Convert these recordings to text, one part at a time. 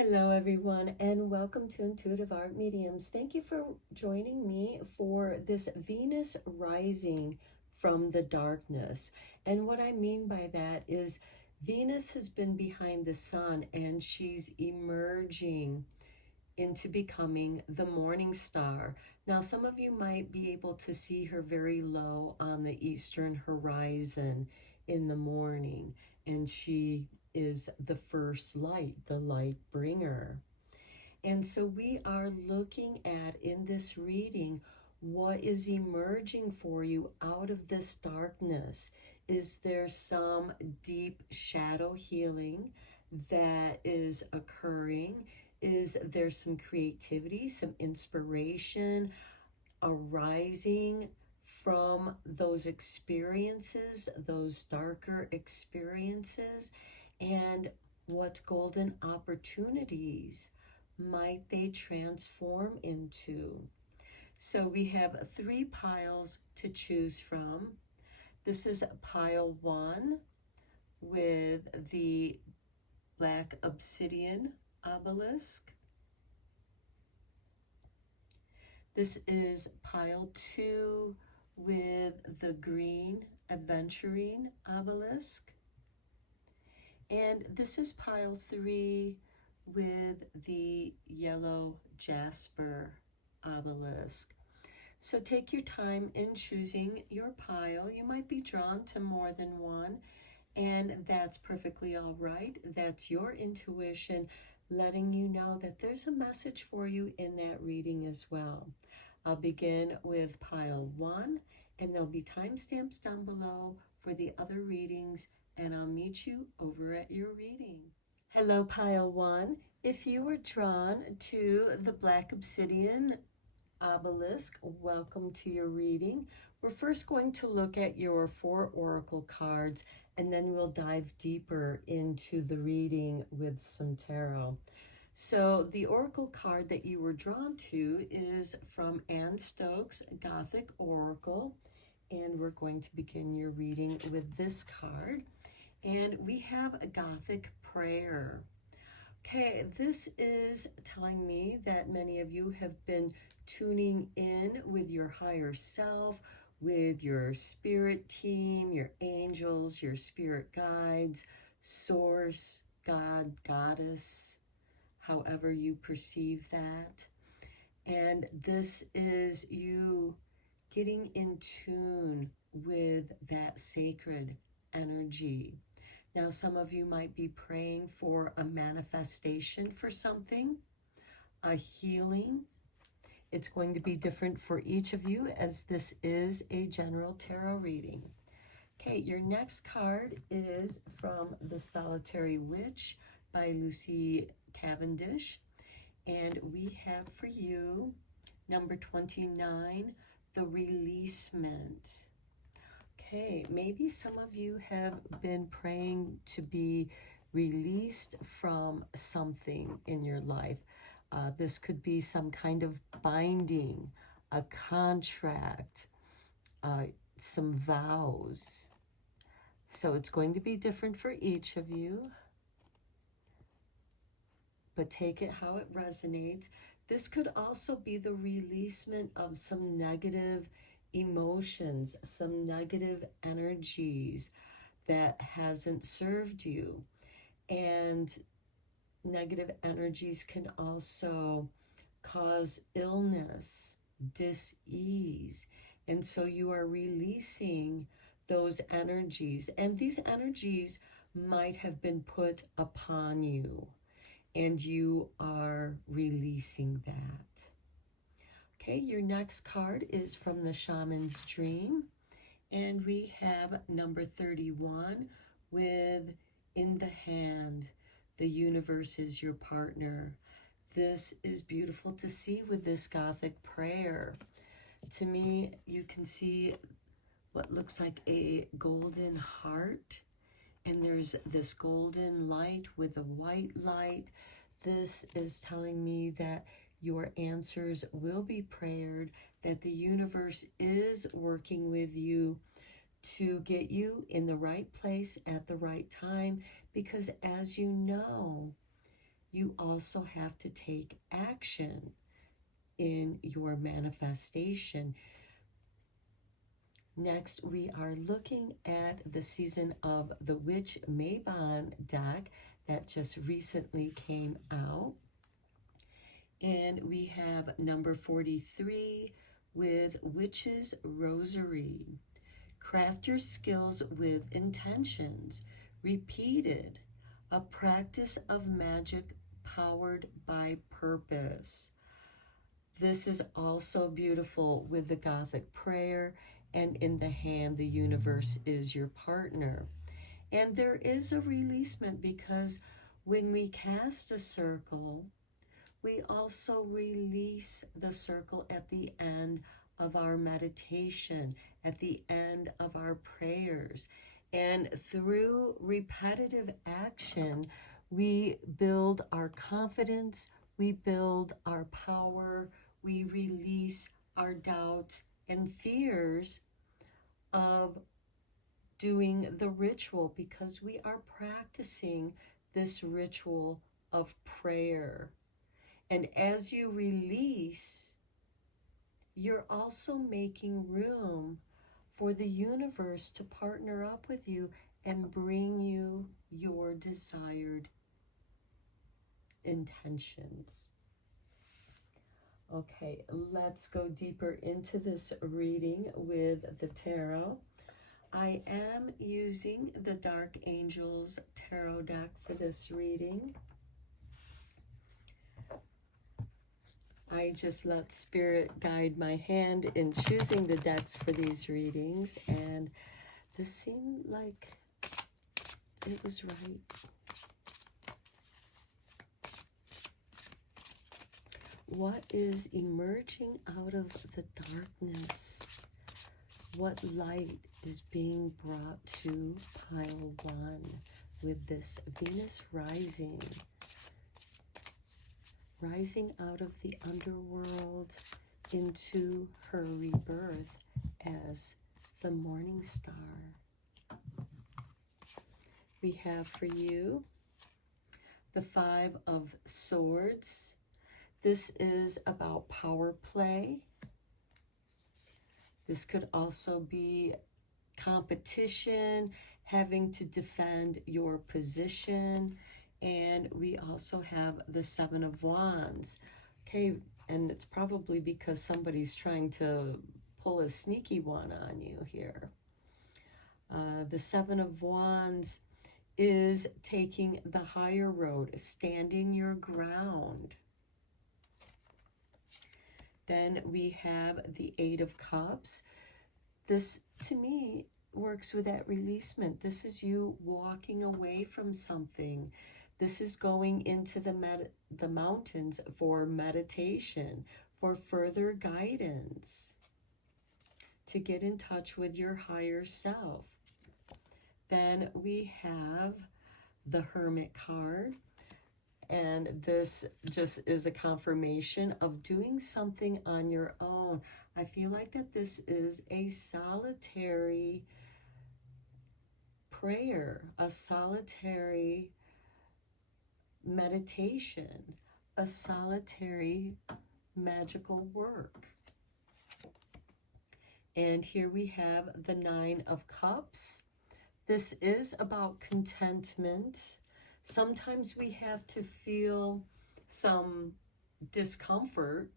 Hello, everyone, and welcome to Intuitive Art Mediums. Thank you for joining me for this Venus rising from the darkness. And what I mean by that is Venus has been behind the sun and she's emerging into becoming the morning star. Now, some of you might be able to see her very low on the eastern horizon in the morning, and she is the first light, the light bringer. And so we are looking at in this reading what is emerging for you out of this darkness. Is there some deep shadow healing that is occurring? Is there some creativity, some inspiration arising from those experiences, those darker experiences? And what golden opportunities might they transform into? So we have 3 piles to choose from. This is pile 1 with the black obsidian obelisk. This is pile 2 with the green aventurine obelisk. And this is pile 3 with the yellow jasper obelisk. So take your time in choosing your pile. You might be drawn to more than one, and that's perfectly all right. That's your intuition letting you know that there's a message for you in that reading as well. I'll begin with pile 1, and there'll be timestamps down below for the other readings, and I'll meet you over at your reading. Hello, pile 1. If you were drawn to the black obsidian obelisk, welcome to your reading. We're first going to look at your 4 oracle cards, and then we'll dive deeper into the reading with some tarot. So the oracle card that you were drawn to is from Anne Stokes' Gothic Oracle, and we're going to begin your reading with this card. And we have a Gothic prayer. Okay, this is telling me that many of you have been tuning in with your higher self, with your spirit team, your angels, your spirit guides, source, God, goddess, however you perceive that. And this is you getting in tune with that sacred energy. Now, some of you might be praying for a manifestation for something, a healing. It's going to be different for each of you as this is a general tarot reading. Okay, your next card is from The Solitary Witch by Lucy Cavendish. And we have for you number 29, the releasement. Okay, maybe some of you have been praying to be released from something in your life. This could be some kind of binding, a contract, some vows. So it's going to be different for each of you, but take it how it resonates. This could also be the releasement of some negative emotions, some negative energies that hasn't served you. And negative energies can also cause illness, dis-ease. And so you are releasing those energies. And these energies might have been put upon you, and you are releasing that. Okay, your next card is from the Shaman's Dream, and we have number 31 with in the hand, the universe is your partner. This is beautiful to see with this Gothic prayer. To me, you can see what looks like a golden heart, and there's this golden light with a white light. This is telling me that your answers will be prayered, that the universe is working with you to get you in the right place at the right time, because as you know, you also have to take action in your manifestation. Next, we are looking at the Season of the Witch Mabon deck that just recently came out. And we have number 43 with Witch's Rosary. Craft your skills with intentions, repeated, a practice of magic powered by purpose. This is also beautiful with the Gothic prayer, and in the hand, the universe is your partner. And there is a releasement because when we cast a circle, we also release the circle at the end of our meditation, at the end of our prayers. And through repetitive action, we build our confidence, we build our power, we release our doubts and fears of doing the ritual, because we are practicing this ritual of prayer. And as you release, you're also making room for the universe to partner up with you and bring you your desired intentions. Okay, let's go deeper into this reading with the tarot. I am using the Dark Angels Tarot deck for this reading. I just let Spirit guide my hand in choosing the decks for these readings, and this seemed like it was right. What is emerging out of the darkness? What light is being brought to pile 1 with this Venus rising out of the underworld into her rebirth as the morning star? We have for you the 5 of Swords. This is about power play. This could also be competition, having to defend your position. And we also have the 7 of Wands. Okay, and it's probably because somebody's trying to pull a sneaky one on you here. The 7 of Wands is taking the higher road, standing your ground. Then we have the 8 of Cups. This, to me, works with that releasement. This is you walking away from something. This is going into the mountains for meditation, for further guidance, to get in touch with your higher self. Then we have the Hermit card. And this just is a confirmation of doing something on your own. I feel like that this is a solitary prayer, a solitary meditation, a solitary magical work. And here we have the 9 of Cups. This is about contentment. Sometimes we have to feel some discomfort,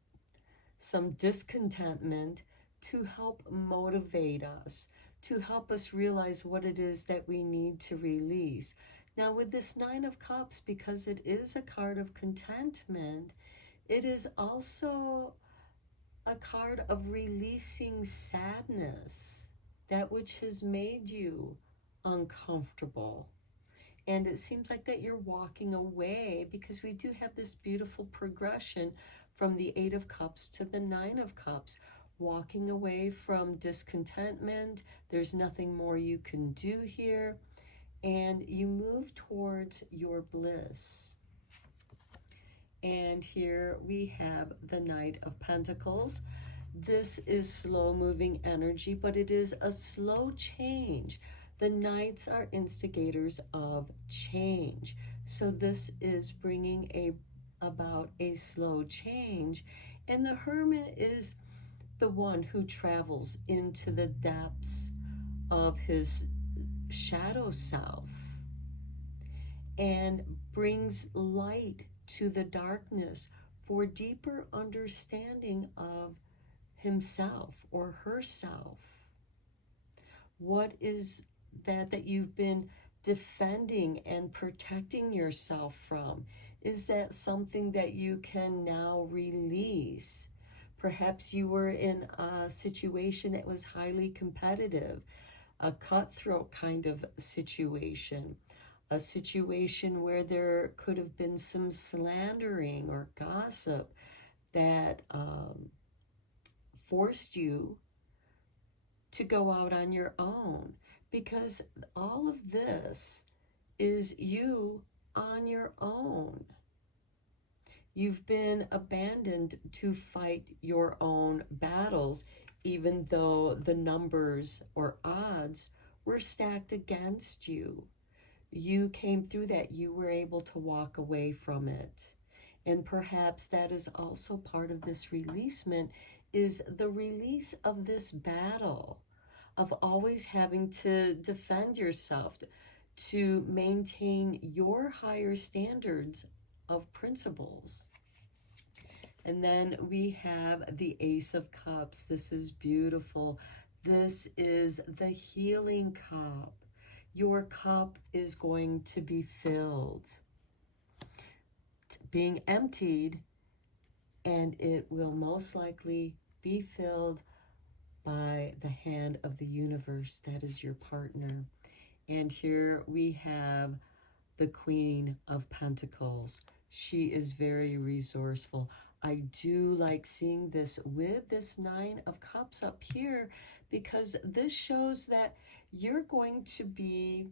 some discontentment to help motivate us, to help us realize what it is that we need to release. Now with this 9 of Cups, because it is a card of contentment, it is also a card of releasing sadness, that which has made you uncomfortable. And it seems like that you're walking away, because we do have this beautiful progression from the 8 of Cups to the 9 of Cups, walking away from discontentment. There's nothing more you can do here, and you move towards your bliss. And here we have the Knight of Pentacles. This is slow-moving energy, but it is a slow change. The Knights are instigators of change. So this is bringing about a slow change. And the Hermit is the one who travels into the depths of his shadow self and brings light to the darkness for deeper understanding of himself or herself. What is that you've been defending and protecting yourself from? Is that something that you can now release? Perhaps you were in a situation that was highly competitive, a cutthroat kind of situation, a situation where there could have been some slandering or gossip that forced you to go out on your own, because all of this is you on your own. You've been abandoned to fight your own battles, even though the numbers or odds were stacked against you. You came through that. You were able to walk away from it. And perhaps that is also part of this releasement, is the release of this battle of always having to defend yourself, to maintain your higher standards of principles. And then we have the Ace of Cups. This is beautiful. This is the healing cup. Your cup is going to be filled, being emptied, and it will most likely be filled by the hand of the universe. That is your partner. And here we have the Queen of Pentacles. She is very resourceful. I do like seeing this with this Nine of Cups up here, because this shows that you're going to be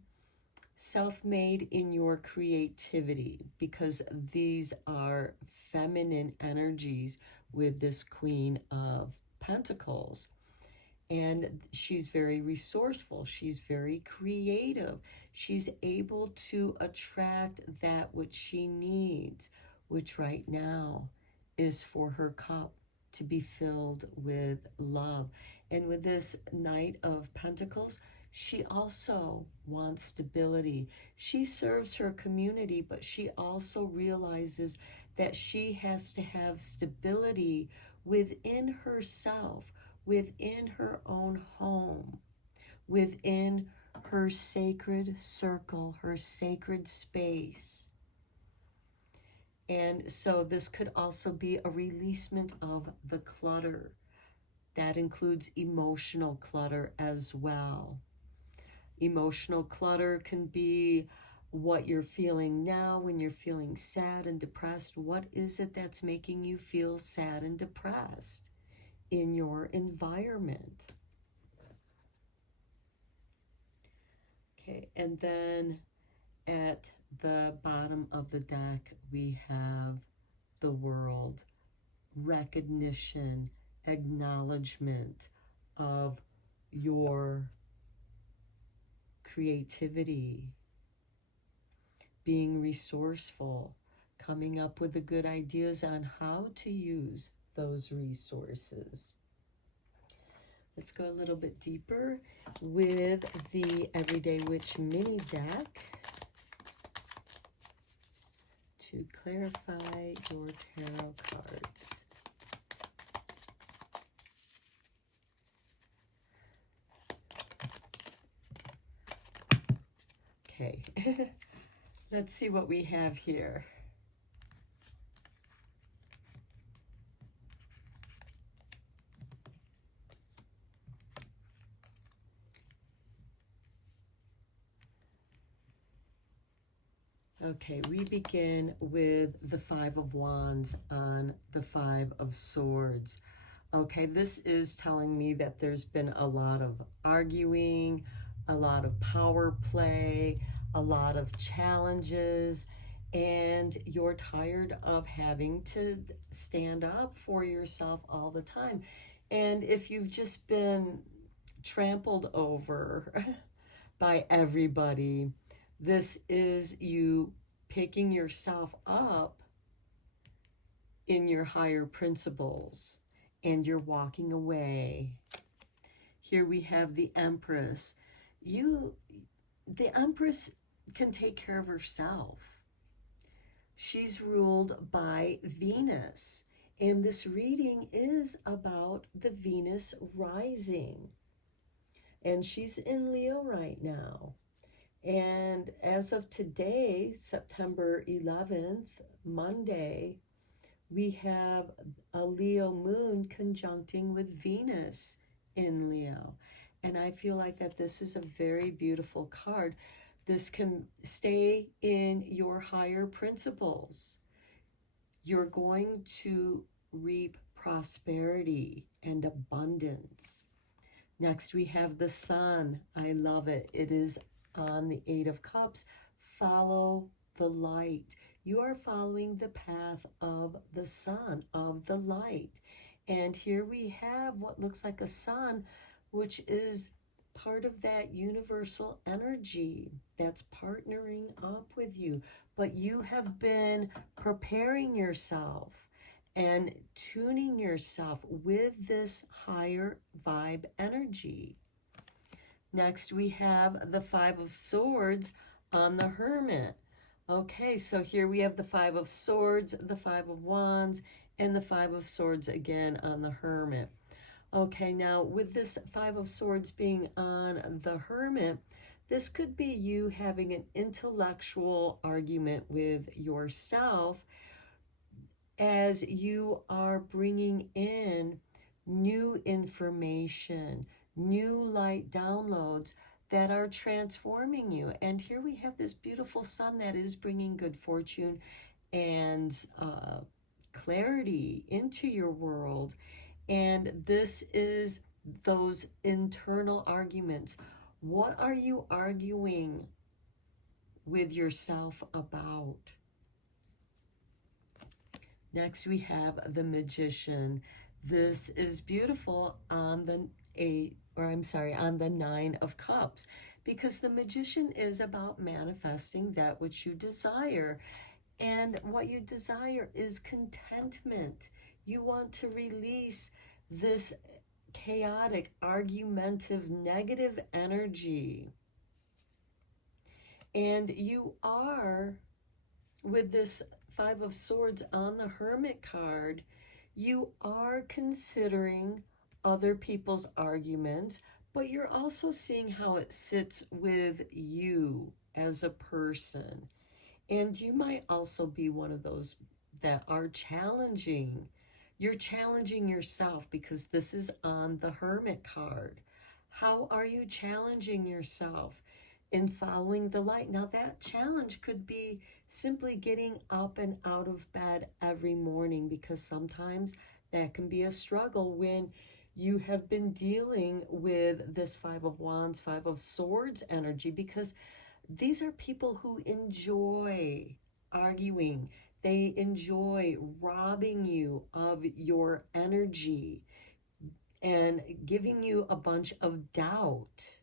self-made in your creativity, because these are feminine energies with this Queen of Pentacles. And she's very resourceful. She's very creative. She's able to attract that which she needs, which right now is for her cup to be filled with love. And with this Knight of Pentacles, she also wants stability. She serves her community, but she also realizes that she has to have stability within herself, within her own home, within her sacred circle, her sacred space. And so this could also be a releasement of the clutter. That includes emotional clutter as well. Emotional clutter can be what you're feeling now when you're feeling sad and depressed. What is it that's making you feel sad and depressed in your environment? Okay, and then at the bottom of the deck, we have the World. Recognition, acknowledgement of your creativity, being resourceful, coming up with the good ideas on how to use those resources. Let's go a little bit deeper with the Everyday Witch mini deck to clarify your tarot cards. Okay, let's see what we have here. Okay, we begin with the Five of Wands on the Five of Swords. Okay, this is telling me that there's been a lot of arguing, a lot of power play, a lot of challenges, and you're tired of having to stand up for yourself all the time. And if you've just been trampled over by everybody, this is you picking yourself up in your higher principles, and you're walking away. Here we have the Empress. The Empress can take care of herself. She's ruled by Venus. And this reading is about the Venus rising. And she's in Leo right now. And as of today, September 11th, Monday, we have a Leo moon conjuncting with Venus in Leo. And I feel like that this is a very beautiful card. This can stay in your higher principles. You're going to reap prosperity and abundance. Next, we have the Sun. I love it. It is on the Eight of Cups. Follow the light. You are following the path of the sun, of the light. And here we have what looks like a sun, which is part of that universal energy that's partnering up with you. But you have been preparing yourself and tuning yourself with this higher vibe energy. Next, we have the Five of Swords on the Hermit. Okay, so here we have the Five of Swords, the Five of Wands, and the Five of Swords again on the Hermit. Okay, now with this Five of Swords being on the Hermit, this could be you having an intellectual argument with yourself as you are bringing in new information, new light downloads that are transforming you. And here we have this beautiful sun that is bringing good fortune and clarity into your world. And this is those internal arguments. What are you arguing with yourself about? Next, we have the Magician. This is beautiful on the on the Nine of Cups, because the Magician is about manifesting that which you desire. And what you desire is contentment. You want to release this chaotic, argumentative, negative energy. And you are, with this Five of Swords on the Hermit card, you are considering other people's arguments, but you're also seeing how it sits with you as a person. And you might also be one of those that are challenging. You're challenging yourself because this is on the Hermit card. How are you challenging yourself in following the light? Now, that challenge could be simply getting up and out of bed every morning, because sometimes that can be a struggle when you have been dealing with this Five of Wands, Five of Swords energy, because these are people who enjoy arguing. They enjoy robbing you of your energy and giving you a bunch of doubt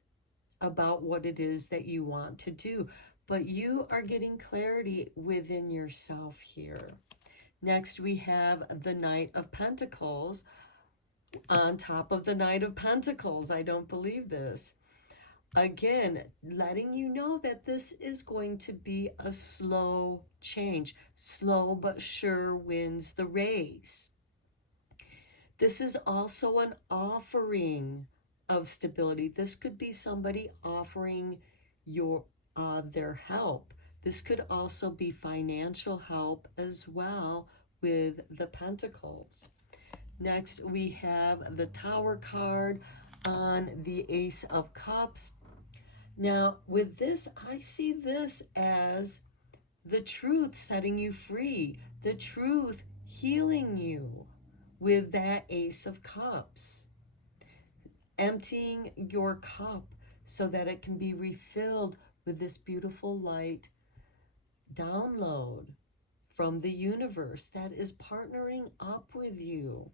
about what it is that you want to do. But you are getting clarity within yourself here. Next, we have the Knight of Pentacles on top of the Knight of Pentacles. I don't believe this. Again, letting you know that this is going to be a slow change. Slow but sure wins the race. This is also an offering of stability. This could be somebody offering their help. This could also be financial help as well with the Pentacles. Next, we have the Tower card on the Ace of Cups. Now, with this, I see this as the truth setting you free, the truth healing you with that Ace of Cups. Emptying your cup so that it can be refilled with this beautiful light download from the universe that is partnering up with you.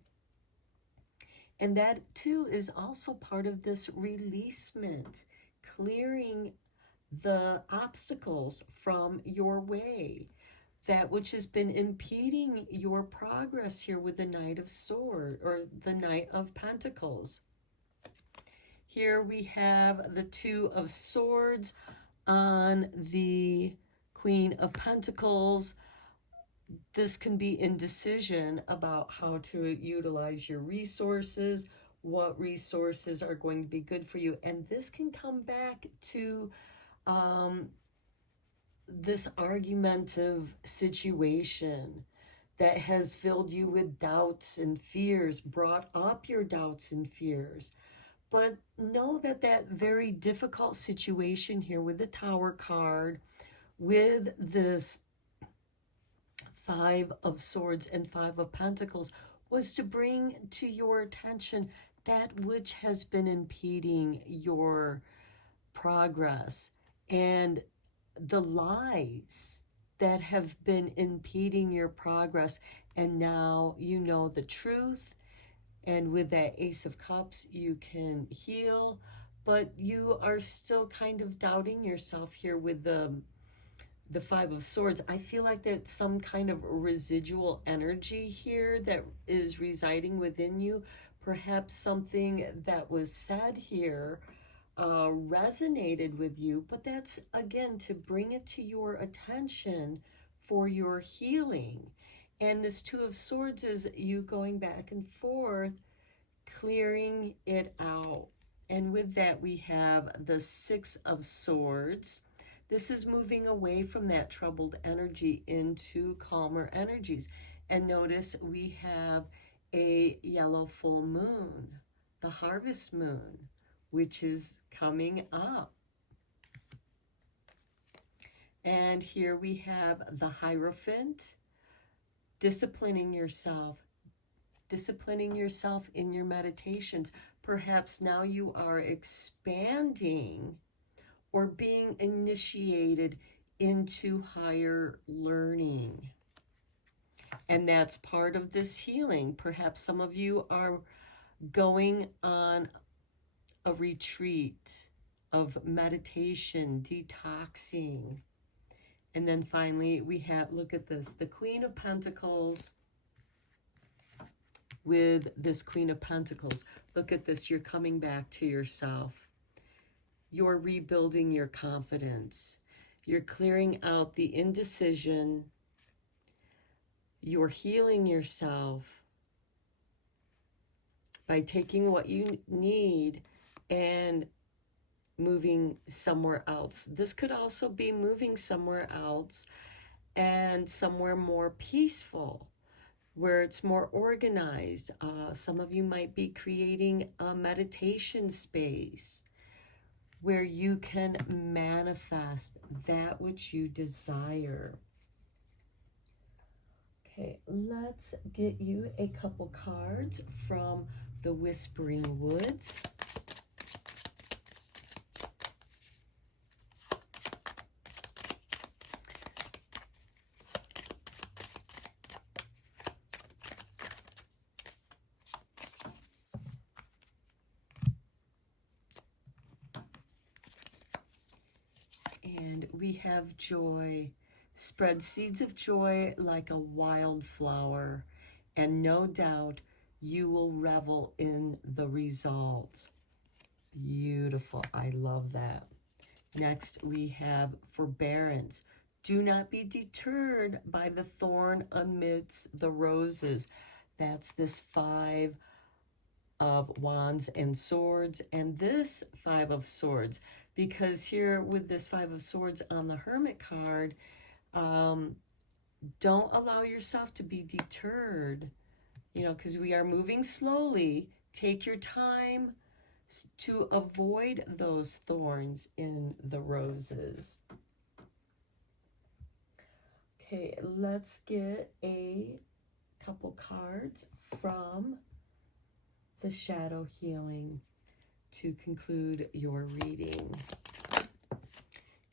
And that too is also part of this releasement, clearing the obstacles from your way, that which has been impeding your progress here with the Knight of Swords, or the Knight of Pentacles. Here we have the Two of Swords on the Queen of Pentacles. This can be indecision about how to utilize your resources, what resources are going to be good for you. And this can come back to this argumentative situation that has filled you with doubts and fears, brought up your doubts and fears. But know that that very difficult situation here with the Tower card, with this Five of Swords and Five of Pentacles, was to bring to your attention that which has been impeding your progress, and the lies that have been impeding your progress. And now you know the truth, and with that Ace of Cups you can heal, but you are still kind of doubting yourself here with the Five of Swords. I feel like that's some kind of residual energy here that is residing within you. Perhaps something that was said here resonated with you, but that's, again, to bring it to your attention for your healing. And this Two of Swords is you going back and forth, clearing it out. And with that, we have the Six of Swords. This is moving away from that troubled energy into calmer energies. And notice we have a yellow full moon, the harvest moon, which is coming up. And here we have the Hierophant, disciplining yourself in your meditations. Perhaps now you are expanding or being initiated into higher learning. And that's part of this healing. Perhaps some of you are going on a retreat of meditation, detoxing. And then finally we have, look at this, the Queen of Pentacles with this Queen of Pentacles. Look at this, you're coming back to yourself. You're rebuilding your confidence. You're clearing out the indecision. You're healing yourself by taking what you need and moving somewhere else. This could also be moving somewhere else, and somewhere more peaceful, where it's more organized. Some of you might be creating a meditation space where you can manifest that which you desire. Okay, let's get you a couple cards from the Whispering Woods. And we have joy. Spread seeds of joy like a wildflower, and no doubt you will revel in the results. Beautiful. I love that. Next, we have forbearance. Do not be deterred by the thorn amidst the roses. That's this Five of Wands and Swords, and this Five of Swords. Because here with this Five of Swords on the Hermit card, don't allow yourself to be deterred, because we are moving slowly. Take your time to avoid those thorns in the roses. Okay, let's get a couple cards from the Shadow Healing to conclude your reading.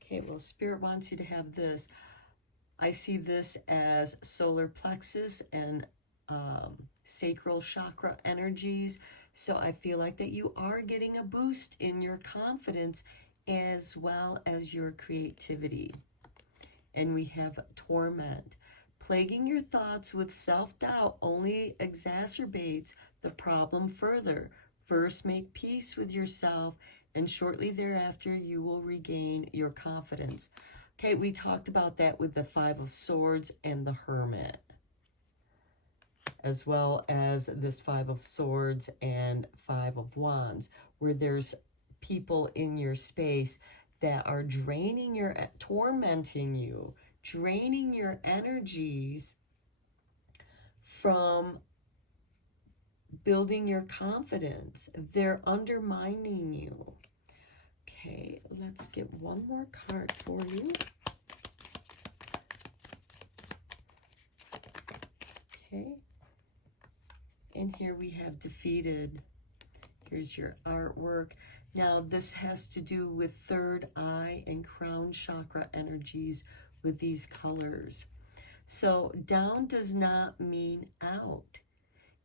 Okay, well, Spirit wants you to have this. I see this as solar plexus and sacral chakra energies. So I feel like that you are getting a boost in your confidence as well as your creativity. And we have torment. Plaguing your thoughts with self-doubt only exacerbates the problem further. First, make peace with yourself, and shortly thereafter, you will regain your confidence. Okay, we talked about that with the Five of Swords and the Hermit, as well as this Five of Swords and Five of Wands, where there's people in your space that are draining your, tormenting you, draining your energies from building your confidence. They're undermining you. Okay, let's get one more card for you. Okay. And here we have defeated. Here's your artwork. Now, this has to do with third eye and crown chakra energies with these colors. So down does not mean out.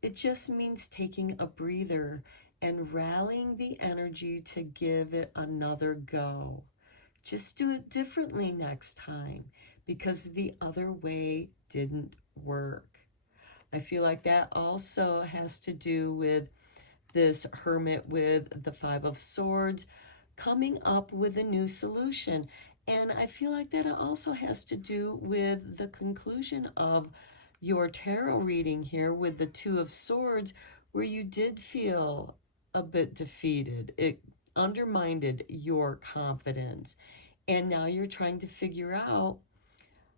It just means taking a breather and rallying the energy to give it another go. Just do it differently next time, because the other way didn't work. I feel like that also has to do with this Hermit with the Five of Swords coming up with a new solution. And I feel like that also has to do with the conclusion of your tarot reading here with the Two of Swords, where you did feel a bit defeated. It undermined your confidence. And now you're trying to figure out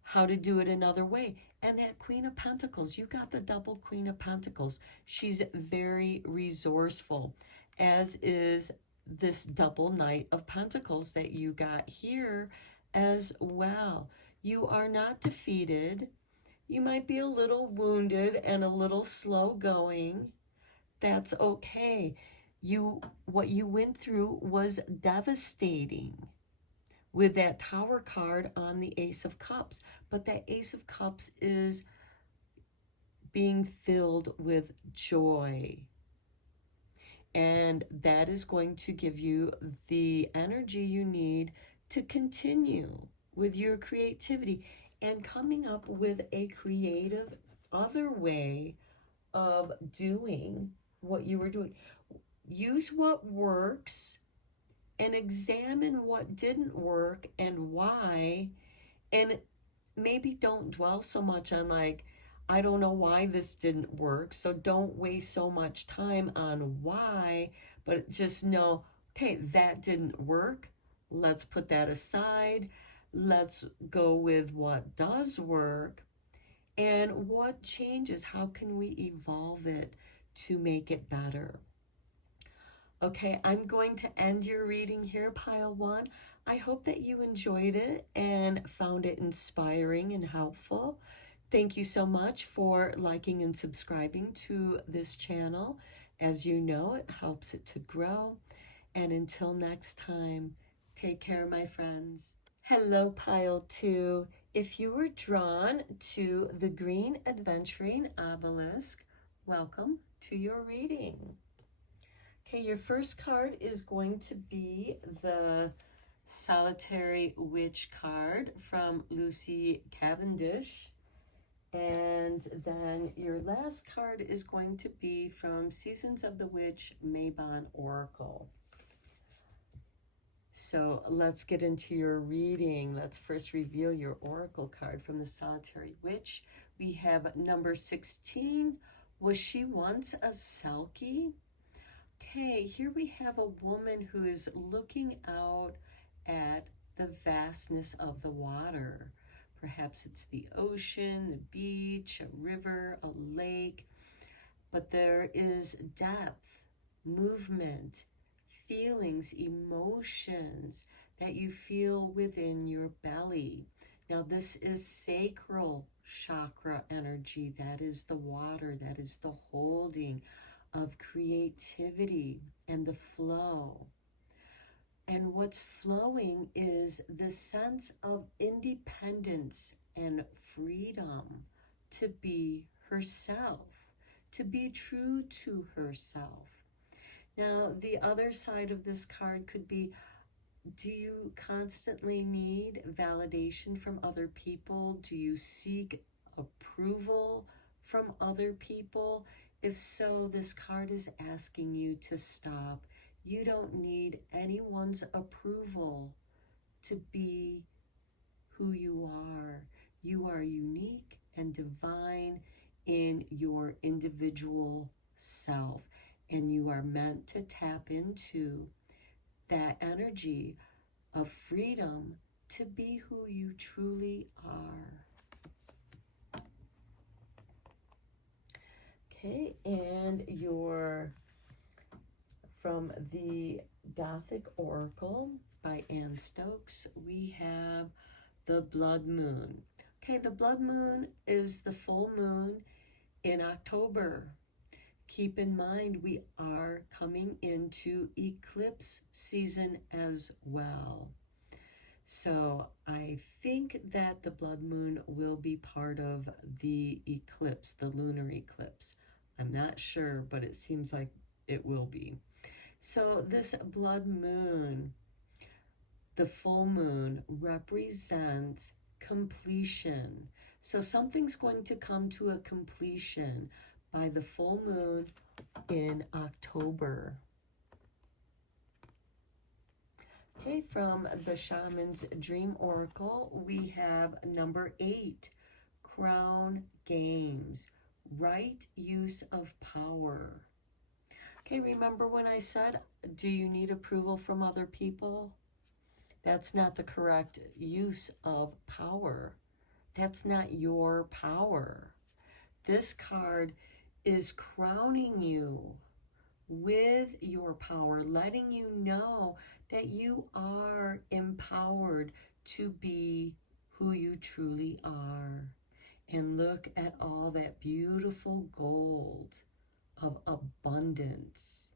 how to do it another way. And that Queen of Pentacles, you got the double Queen of Pentacles. She's very resourceful, as is this double Knight of Pentacles that you got here as well. You are not defeated. You might be a little wounded and a little slow going. That's okay. What you went through was devastating, with that Tower card on the Ace of Cups. But that Ace of Cups is being filled with joy. And that is going to give you the energy you need to continue with your creativity and coming up with a creative other way of doing what you were doing. Use what works and examine what didn't work and why, and maybe don't dwell so much on like, I don't know why this didn't work, so don't waste so much time on why, but just know, okay, that didn't work. Let's put that aside. Let's go with what does work and what changes. How can we evolve it to make it better? Okay, I'm going to end your reading here, Pile 1. I hope that you enjoyed it and found it inspiring and helpful. Thank you so much for liking and subscribing to this channel. As you know, it helps it to grow. And until next time, take care, my friends. Hello, Pile 2. If you were drawn to the green adventuring obelisk, welcome to your reading. Okay, your first card is going to be the Solitary Witch card from Lucy Cavendish. And then your last card is going to be from Seasons of the Witch Mabon Oracle. So let's get into your reading. Let's first reveal your Oracle card from the Solitary Witch. We have number 16. Was she once a Selkie? Okay, here we have a woman who is looking out at the vastness of the water. Perhaps it's the ocean, the beach, a river, a lake, but there is depth, movement, feelings, emotions that you feel within your belly. Now this is sacral chakra energy. That is the water, that is the holding of creativity and the flow. And what's flowing is the sense of independence and freedom to be herself, to be true to herself. Now, the other side of this card could be Do you constantly need validation from other people? Do you seek approval from other people? If so, this card is asking you to stop. You don't need anyone's approval to be who you are. You are unique and divine in your individual self, and you are meant to tap into that energy of freedom to be who you truly are. Okay, and your from the Gothic Oracle by Anne Stokes, we have the blood moon. Okay, the blood moon is the full moon in October. Keep in mind, we are coming into eclipse season as well. So I think that the blood moon will be part of the eclipse, the lunar eclipse. I'm not sure, but it seems like it will be. So this blood moon, the full moon, represents completion. So something's going to come to a completion by the full moon in October. Okay, from the Shaman's Dream Oracle, we have number 8, Crown Games, right use of power. Okay, remember when I said, do you need approval from other people? That's not the correct use of power. That's not your power. This card is crowning you with your power, letting you know that you are empowered to be who you truly are. And look at all that beautiful gold of abundance.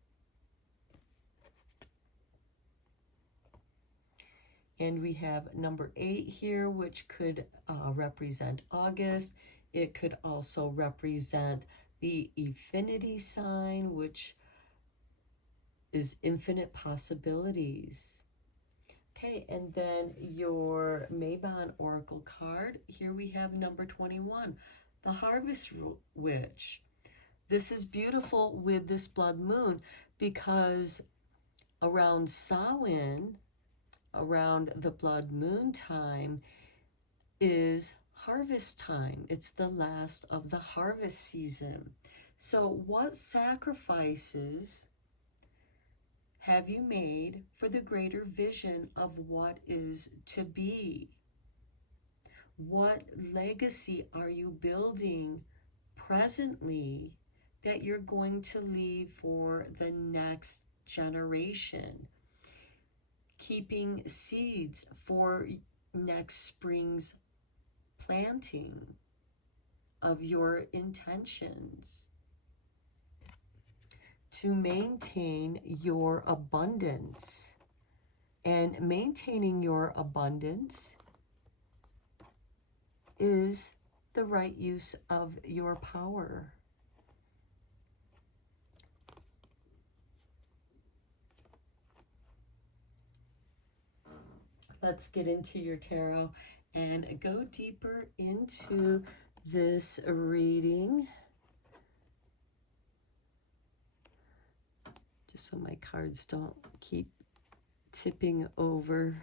And we have number 8 here, which could represent August. It could also represent the infinity sign, which is infinite possibilities. Okay, and then your Mabon Oracle card. Here we have number 21, the Harvest Witch. This is beautiful with this blood moon because around Samhain, around the blood moon time, is harvest time. It's the last of the harvest season. So what sacrifices have you made for the greater vision of what is to be? What legacy are you building presently that you're going to leave for the next generation? Keeping seeds for next spring's planting of your intentions to maintain your abundance. And maintaining your abundance is the right use of your power. Let's get into your tarot and go deeper into this reading. Just so my cards don't keep tipping over.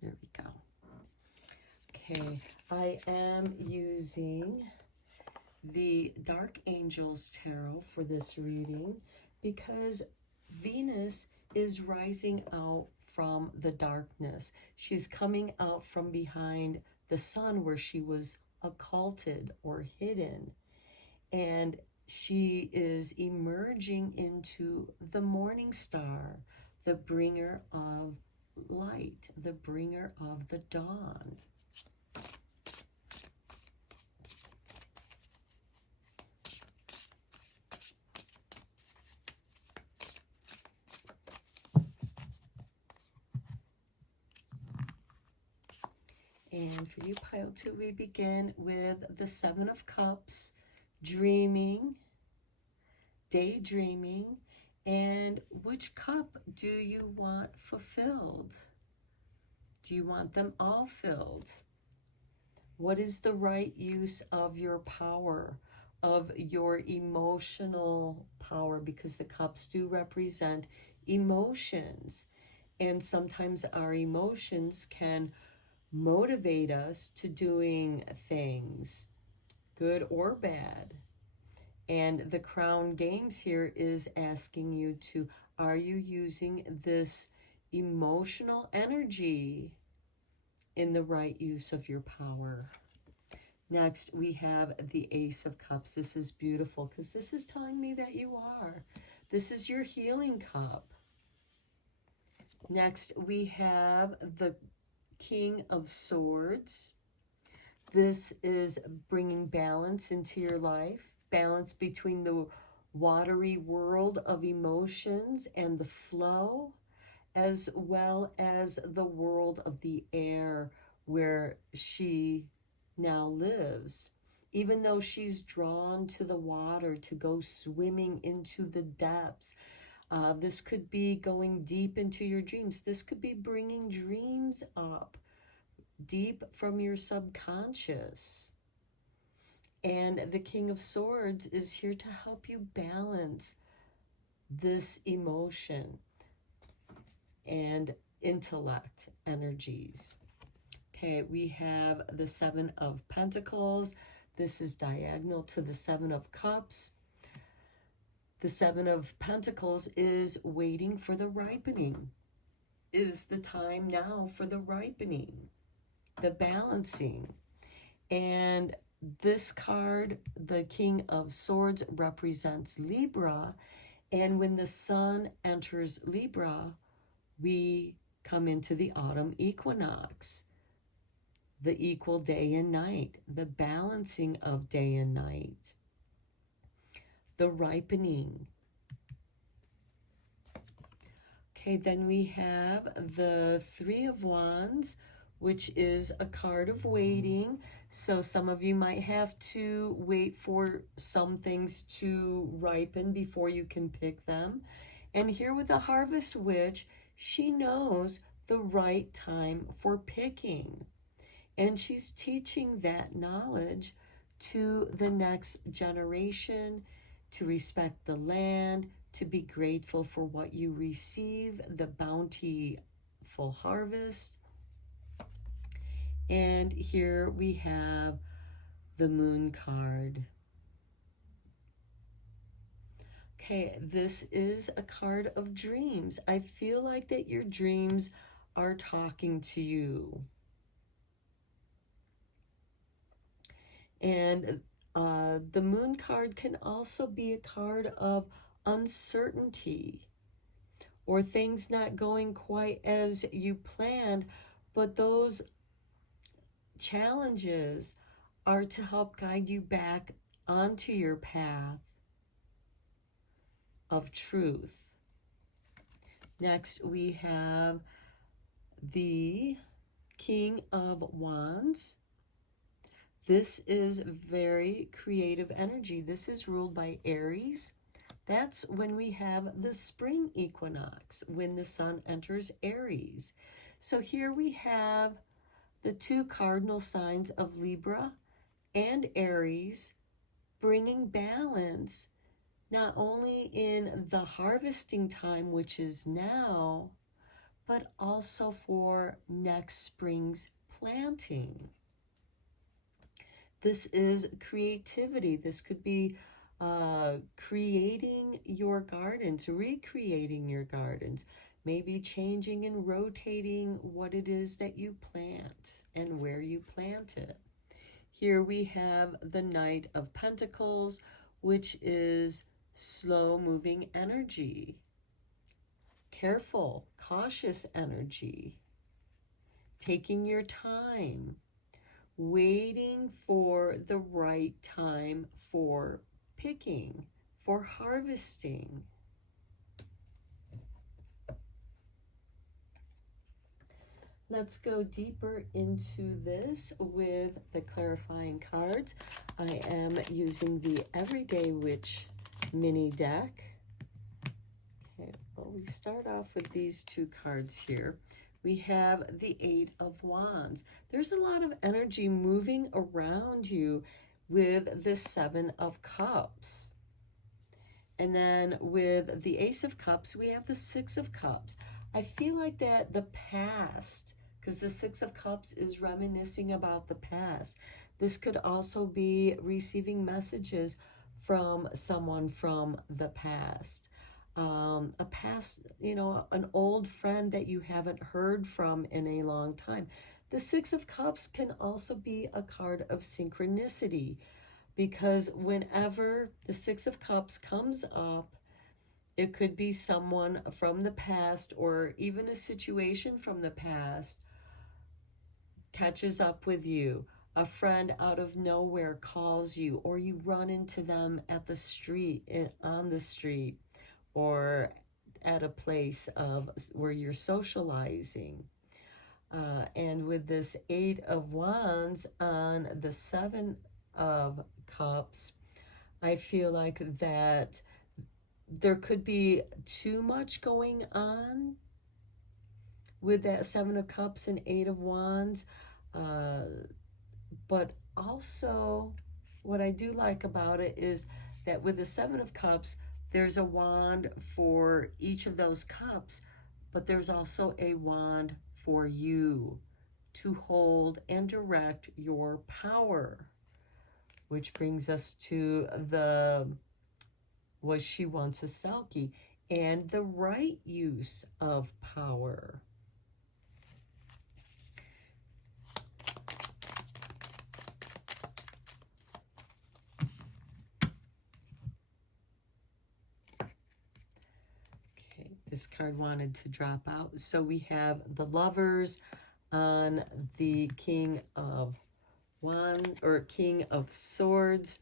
There we go. Okay, I am using the Dark Angels Tarot for this reading because Venus is rising out from the darkness. She's coming out from behind the sun where she was occulted or hidden. And she is emerging into the morning star, the bringer of light, the bringer of the dawn. And for you, pile 2, we begin with the 7 of Cups, dreaming, daydreaming, And which cup do you want fulfilled? Do you want them all filled? What is the right use of your power, of your emotional power? Because the cups do represent emotions. And sometimes our emotions can motivate us to doing things, good or bad. And the Crown Games here is asking you to, are you using this emotional energy in the right use of your power? Next, we have the Ace of Cups. This is beautiful because this is telling me that you are. This is your healing cup. Next, we have the King of Swords. This is bringing balance into your life, balance between the watery world of emotions and the flow, as well as the world of the air where she now lives. Even though she's drawn to the water to go swimming into the depths, this could be going deep into your dreams. This could be bringing dreams up deep from your subconscious. And the King of Swords is here to help you balance this emotion and intellect energies. Okay, we have the Seven of Pentacles. This is diagonal to the Seven of Cups. The Seven of Pentacles is waiting for the ripening. Is the time now for the ripening, the balancing? And this card, the King of Swords, represents Libra. And when the sun enters Libra, we come into the autumn equinox, the equal day and night, the balancing of day and night, the ripening. Okay, then we have the Three of Wands, which is a card of waiting. So some of you might have to wait for some things to ripen before you can pick them. And here with the Harvest Witch, she knows the right time for picking. And she's teaching that knowledge to the next generation, to respect the land, to be grateful for what you receive, the bountiful harvest. And here we have the Moon card. Okay, this is a card of dreams. I feel like that your dreams are talking to you. And the Moon card can also be a card of uncertainty or things not going quite as you planned, but those challenges are to help guide you back onto your path of truth. Next, we have the King of Wands. This is very creative energy. This is ruled by Aries. That's when we have the spring equinox, when the sun enters Aries. So here we have the two cardinal signs of Libra and Aries bringing balance, not only in the harvesting time, which is now, but also for next spring's planting. This is creativity. This could be creating your gardens, recreating your gardens, maybe changing and rotating what it is that you plant and where you plant it. Here we have the Knight of Pentacles, which is slow-moving energy, careful, cautious energy, taking your time, waiting for the right time for picking, for harvesting. Let's go deeper into this with the clarifying cards. I am using the Everyday Witch mini deck. we start off with these two cards here. We have the Eight of Wands. There's a lot of energy moving around you with the Seven of Cups. And then with the Ace of Cups, we have the Six of Cups. I feel like that the past, because the Six of Cups is reminiscing about the past. This could also be receiving messages from someone from the past. A past, an old friend that you haven't heard from in a long time. The Six of Cups can also be a card of synchronicity, because whenever the Six of Cups comes up, it could be someone from the past or even a situation from the past catches up with you. A friend out of nowhere calls you, or you run into them at the street, on the street, or at a place of where you're socializing. And with this Eight of Wands on the Seven of Cups, I feel like that there could be too much going on with that Seven of Cups and Eight of Wands. But also, what I do like about it is that with the Seven of Cups, there's a wand for each of those cups, but there's also a wand for you to hold and direct your power. Which brings us to the Was She Once a Selkie, and the right use of power. Okay, this card wanted to drop out. So we have the Lovers on the King of Wands, or King of Swords.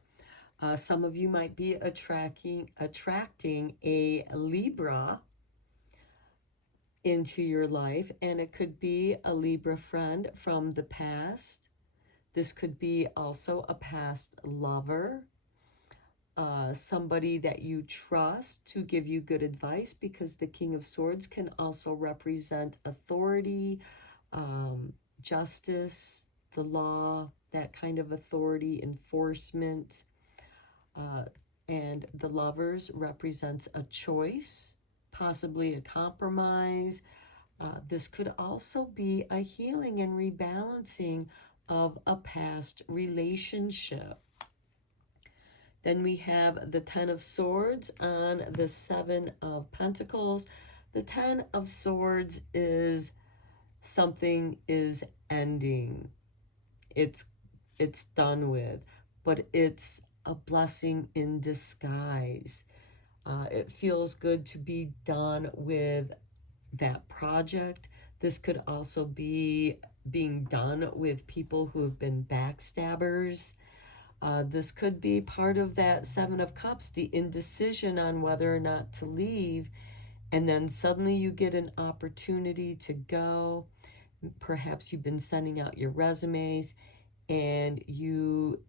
Some of you might be attracting a Libra into your life, and it could be a Libra friend from the past. This could be also a past lover, somebody that you trust to give you good advice, because the King of Swords can also represent authority, justice, the law, that kind of authority, enforcement. And the Lovers represents a choice, possibly a compromise. This could also be a healing and rebalancing of a past relationship. Then we have the Ten of Swords on the Seven of Pentacles. The Ten of Swords is something is ending. It's done with, but it's a blessing in disguise. It feels good to be done with that project. This could also be being done with people who have been backstabbers. This could be part of that Seven of Cups, the indecision on whether or not to leave, and then suddenly you get an opportunity to go. Perhaps you've been sending out your resumes and you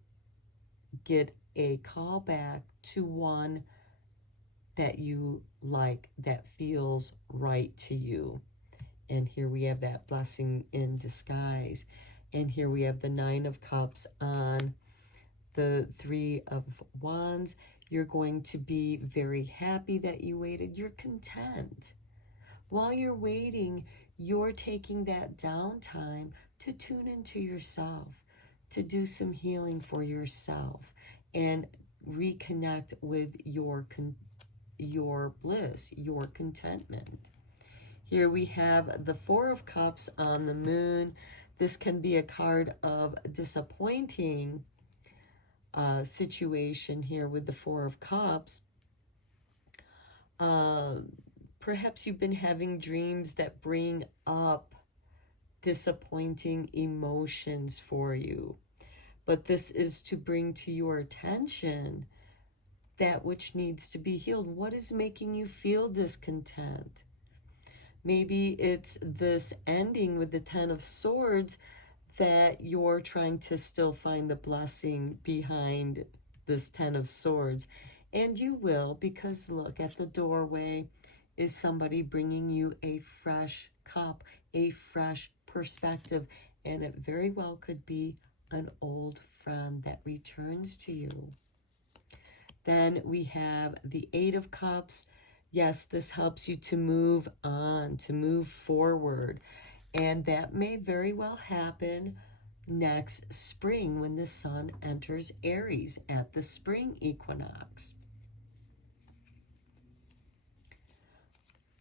get a call back to one that you like, that feels right to you. And here we have that blessing in disguise. And here we have the Nine of Cups on the Three of Wands. You're going to be very happy that you waited. You're content. While you're waiting, you're taking that downtime to tune into yourself, to do some healing for yourself, and reconnect with your bliss, your contentment. Here we have the Four of Cups on the Moon. This can be a card of disappointing situation here with the Four of Cups. Perhaps you've been having dreams that bring up disappointing emotions for you. But this is to bring to your attention that which needs to be healed. What is making you feel discontent? Maybe it's this ending with the Ten of Swords that you're trying to still find the blessing behind this Ten of Swords. And you will, because look at the doorway. is somebody bringing you a fresh cup, a fresh perspective, and it very well could be an old friend that returns to you. Then we have the Eight of Cups. Yes, this helps you to move on, to move forward. And that may very well happen next spring when the sun enters Aries at the spring equinox.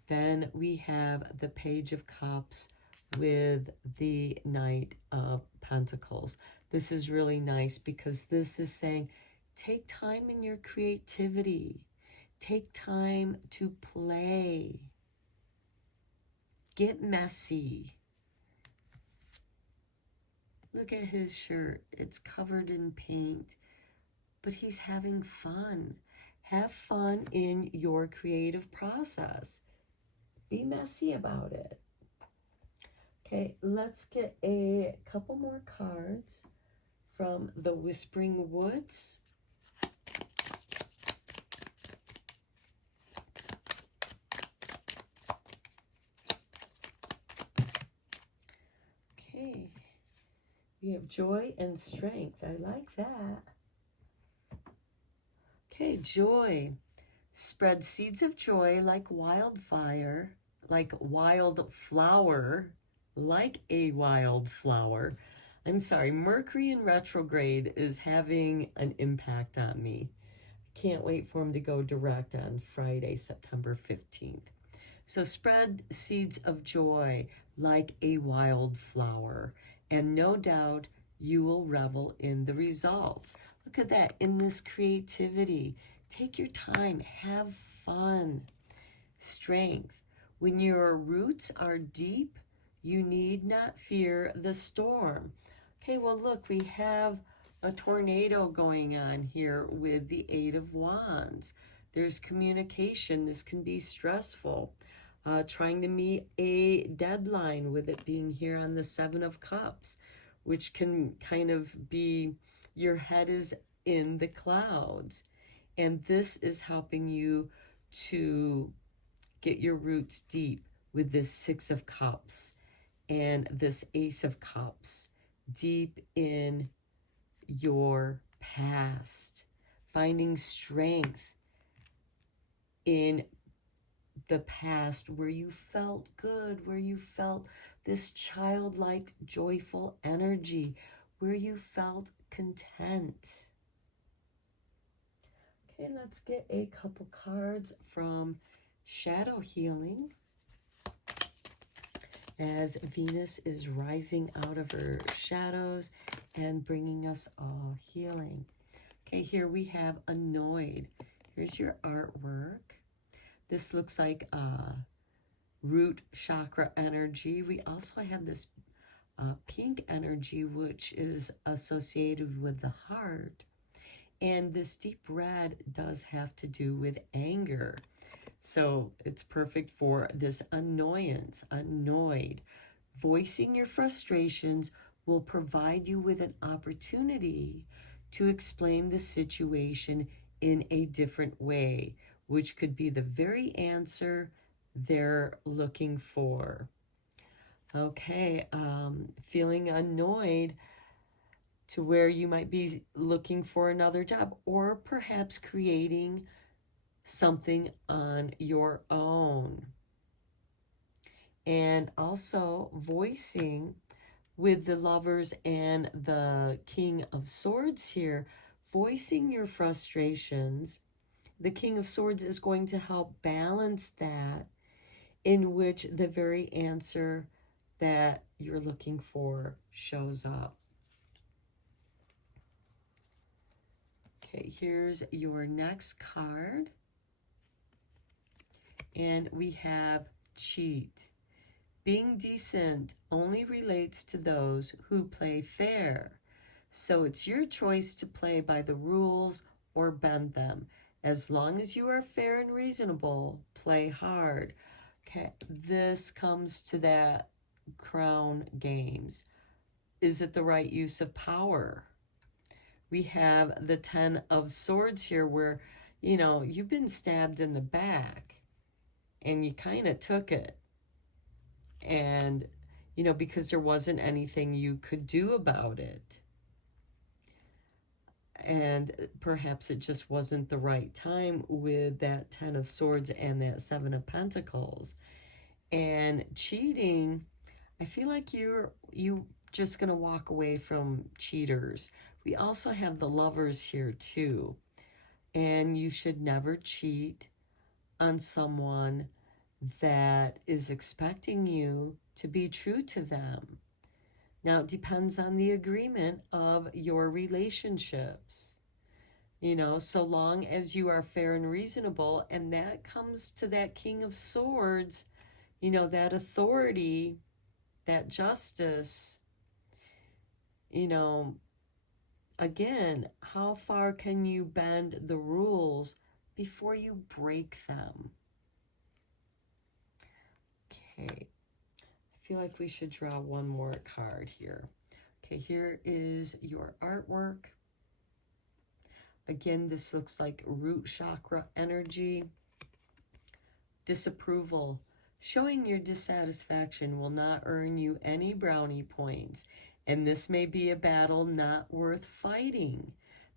Then we have the Page of Cups with the Knight of Pentacles. This is really nice because this is saying, take time in your creativity. Take time to play. Get messy. Look at his shirt. It's covered in paint, but he's having fun. Have fun in your creative process. Be messy about it. Okay, let's get a couple more cards from the Whispering Woods. Okay, we have joy and strength. I like that. Okay, joy. Spread seeds of joy like wildfire, like wildflower, like a wildflower. I'm sorry, Mercury in retrograde is having an impact on me. Can't wait for him to go direct on Friday, September 15th. So spread seeds of joy like a wildflower, and no doubt you will revel in the results. Look at that, in this creativity. Take your time, have fun. Strength. When your roots are deep, you need not fear the storm. Okay, well, look, we have a tornado going on here with the Eight of Wands. There's communication. This can be stressful. Trying to meet a deadline with it being here on the Seven of Cups, which can kind of be your head is in the clouds. And this is helping you to get your roots deep with this Six of Cups and this Ace of Cups, deep in your past, finding strength in the past where you felt good, where you felt this childlike, joyful energy, where you felt content. Okay, let's get a couple cards from Shadow Healing as Venus is rising out of her shadows and bringing us all healing. Okay, here we have Annoyed. Here's your artwork. This looks like root chakra energy. We also have this pink energy, which is associated with the heart. And this deep red does have to do with anger. So it's perfect for this annoyance, annoyed. Voicing your frustrations will provide you with an opportunity to explain the situation in a different way, which could be the very answer they're looking for. Okay, feeling annoyed to where you might be looking for another job, or perhaps creating something on your own. And also voicing with the Lovers and the King of Swords here, voicing your frustrations. The King of Swords is going to help balance that, in which the very answer that you're looking for shows up. Okay, here's your next card. And we have Cheat. Being decent only relates to those who play fair. So it's your choice to play by the rules or bend them. As long as you are fair and reasonable, play hard. Okay, this comes to that crown games. Is it the right use of power? We have the Ten of Swords here where, you know, you've been stabbed in the back. and you kind of took it. And, because there wasn't anything you could do about it. And perhaps it just wasn't the right time with that 10 of Swords and that 7 of Pentacles. And cheating, I feel like you just going to walk away from cheaters. We also have the Lovers here too. And you should never cheat on someone that is expecting you to be true to them. Now, it depends on the agreement of your relationships. So long as you are fair and reasonable, and that comes to that King of Swords, that authority, that justice, again, how far can you bend the rules before you break them? Okay. I feel like we should draw one more card here. Okay, here is your artwork. Again, this looks like root chakra energy. Disapproval. Showing your dissatisfaction will not earn you any brownie points, and this may be a battle not worth fighting.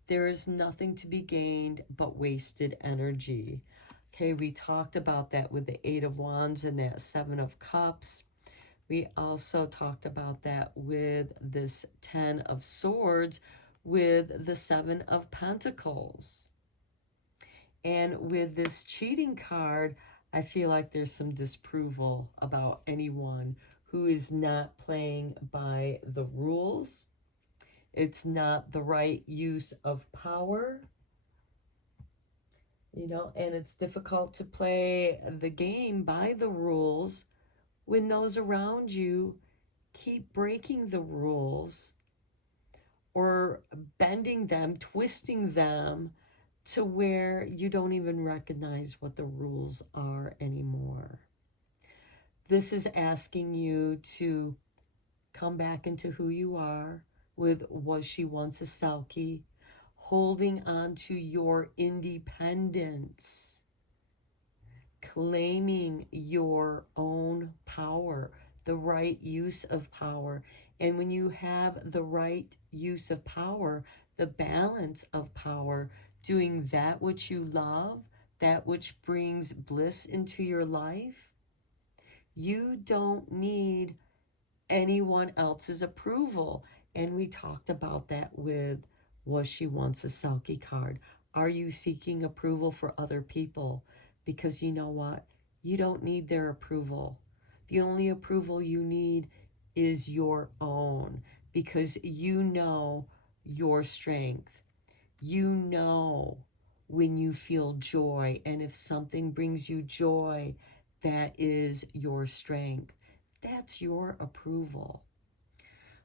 There is nothing to be gained but wasted energy. Okay, we talked about that with the 8 of Wands and that 7 of Cups. We also talked about that with this 10 of Swords with the 7 of Pentacles. And with this cheating card, I feel like there's some disapproval about anyone who is not playing by the rules. It's not the right use of power. And it's difficult to play the game by the rules when those around you keep breaking the rules or bending them, twisting them to where you don't even recognize what the rules are anymore. This is asking you to come back into who you are with was she once a Selkie, holding on to your independence, claiming your own power, the right use of power. And when you have the right use of power, the balance of power, doing that which you love, that which brings bliss into your life, you don't need anyone else's approval. And we talked about that with was she once a Selkie card. Are you seeking approval for other people? Because you know what? You don't need their approval. The only approval you need is your own, because you know your strength. You know when you feel joy, and if something brings you joy, that is your strength. That's your approval.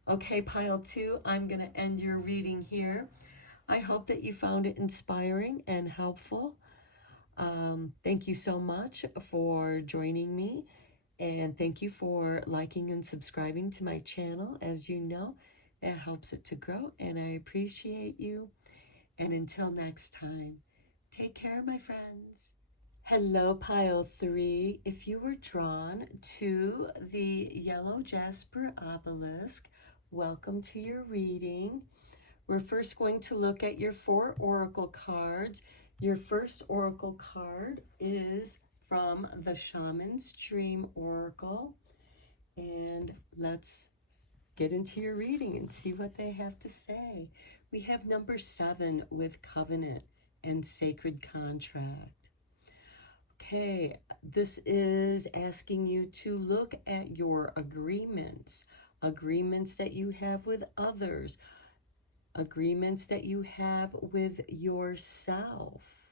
Okay, pile 2, I'm going to end your reading here. I hope that you found it inspiring and helpful. Thank you so much for joining me, and thank you for liking and subscribing to my channel. As you know, that helps it to grow, and I appreciate you. And until next time, take care, my friends. Hello, pile 3. If you were drawn to the yellow jasper obelisk, welcome to your reading. We're first going to look at your 4 oracle cards. Your first oracle card is from the Shaman's Dream Oracle. And let's get into your reading and see what they have to say. We have number 7 with covenant and sacred contract. Okay, this is asking you to look at your agreements that you have with others, agreements that you have with yourself.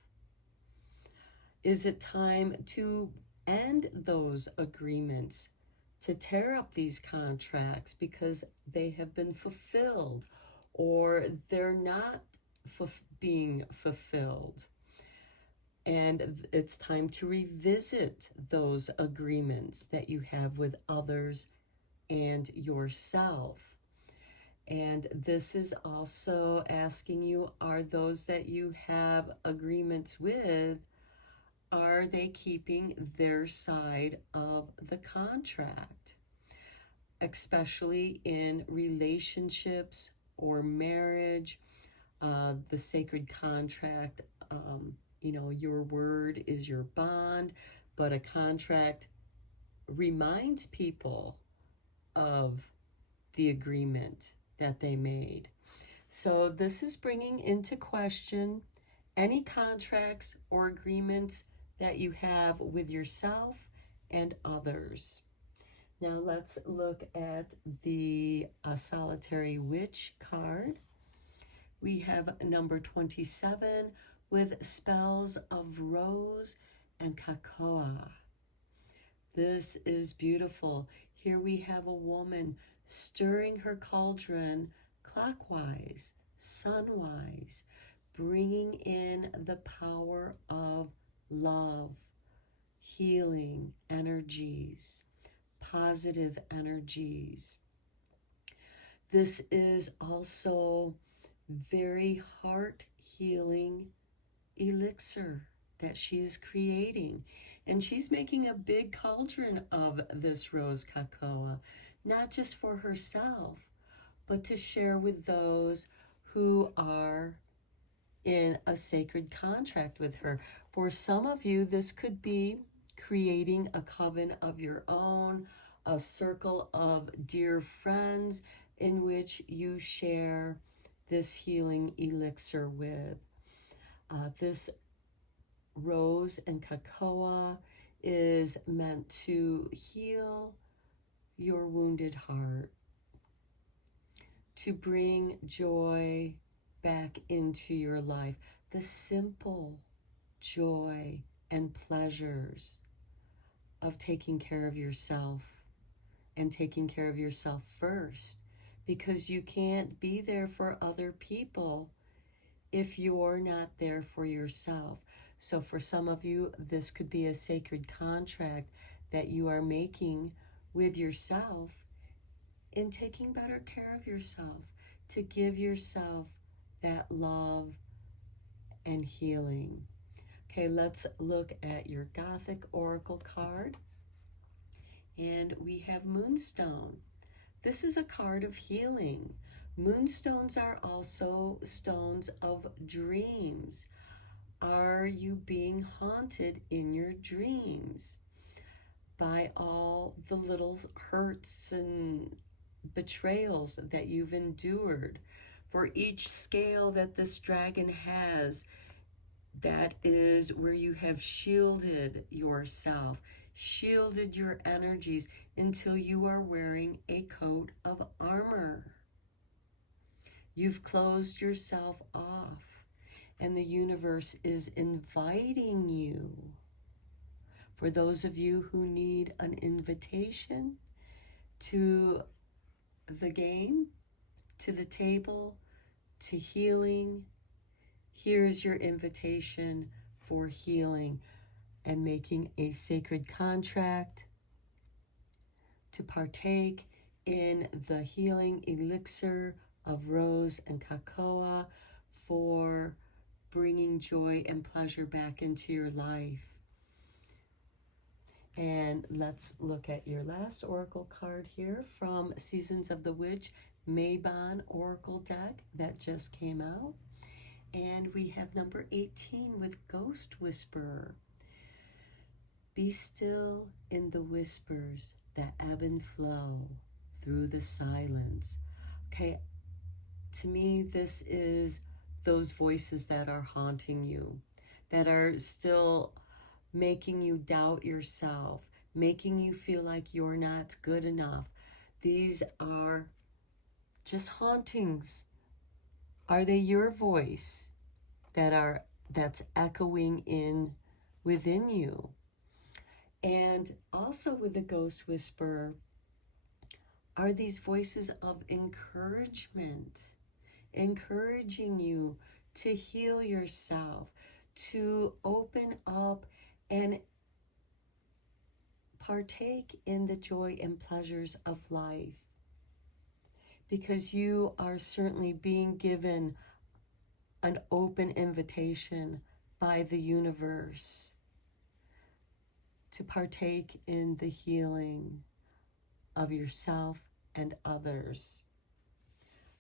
Is it time to end those agreements, to tear up these contracts because they have been fulfilled or they're not being fulfilled? And it's time to revisit those agreements that you have with others and yourself. And this is also asking you, are those that you have agreements with, are they keeping their side of the contract? Especially in relationships or marriage, the sacred contract, your word is your bond, but a contract reminds people of the agreement that they made. So this is bringing into question any contracts or agreements that you have with yourself and others. Now let's look at the solitary witch card. We have number 27 with spells of rose and cocoa. This is beautiful. Here we have a woman stirring her cauldron clockwise, sunwise, bringing in the power of love, healing energies, positive energies. This is also very heart healing elixir that she is creating. And she's making a big cauldron of this rose cocoa, not just for herself, but to share with those who are in a sacred contract with her. For some of you, this could be creating a coven of your own, a circle of dear friends in which you share this healing elixir with. This rose and cocoa is meant to heal your wounded heart, to bring joy back into your life, the simple joy and pleasures of taking care of yourself and taking care of yourself first, because you can't be there for other people if you're not there for yourself. So for some of you, this could be a sacred contract that you are making with yourself in taking better care of yourself, to give yourself that love and healing. Okay, let's look at your Gothic Oracle card. And we have Moonstone. This is a card of healing. Moonstones are also stones of dreams. Are you being haunted in your dreams by all the little hurts and betrayals that you've endured? For each scale that this dragon has, that is where you have shielded yourself, shielded your energies until you are wearing a coat of armor. You've closed yourself off, and the universe is inviting you. For those of you who need an invitation to the game, to the table, to healing, here's your invitation for healing and making a sacred contract to partake in the healing elixir of rose and cocoa for bringing joy and pleasure back into your life. And let's look at your last oracle card here from Seasons of the Witch Mabon Oracle deck that just came out. And we have number 18 with Ghost Whisperer. Be still in the whispers that ebb and flow through the silence. Okay, to me, this is those voices that are haunting you, that are still making you doubt yourself, making you feel like you're not good enough. These are just hauntings. Are they your voice that's echoing in within you? And also with the Ghost Whisperer, are these voices of encouragement, encouraging you to heal yourself, to open up and partake in the joy and pleasures of life, because you are certainly being given an open invitation by the universe to partake in the healing of yourself and others.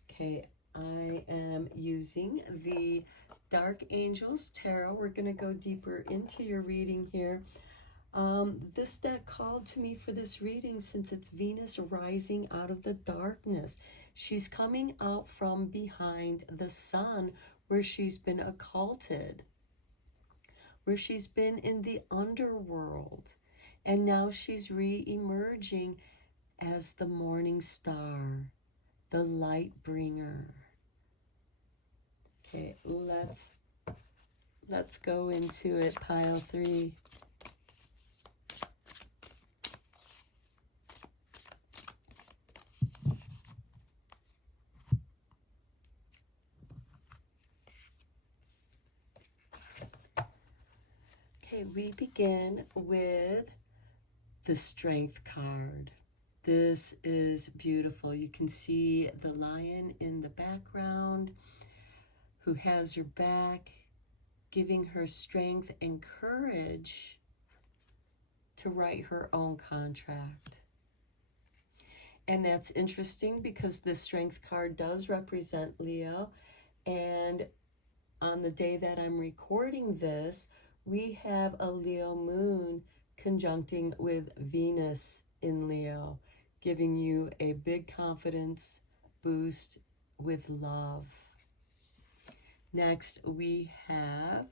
Okay, I am using the Dark Angels Tarot. We're going to go deeper into your reading here. This deck called to me for this reading since it's Venus rising out of the darkness. She's coming out from behind the sun where she's been occulted, where she's been in the underworld. And now she's re-emerging as the morning star, the light bringer. Okay, let's go into it, pile 3. Okay, we begin with the Strength card. This is beautiful. You can see the lion in the background who has your back, giving her strength and courage to write her own contract. And that's interesting because the Strength card does represent Leo. And on the day that I'm recording this, we have a Leo moon conjuncting with Venus in Leo, giving you a big confidence boost with love. Next, we have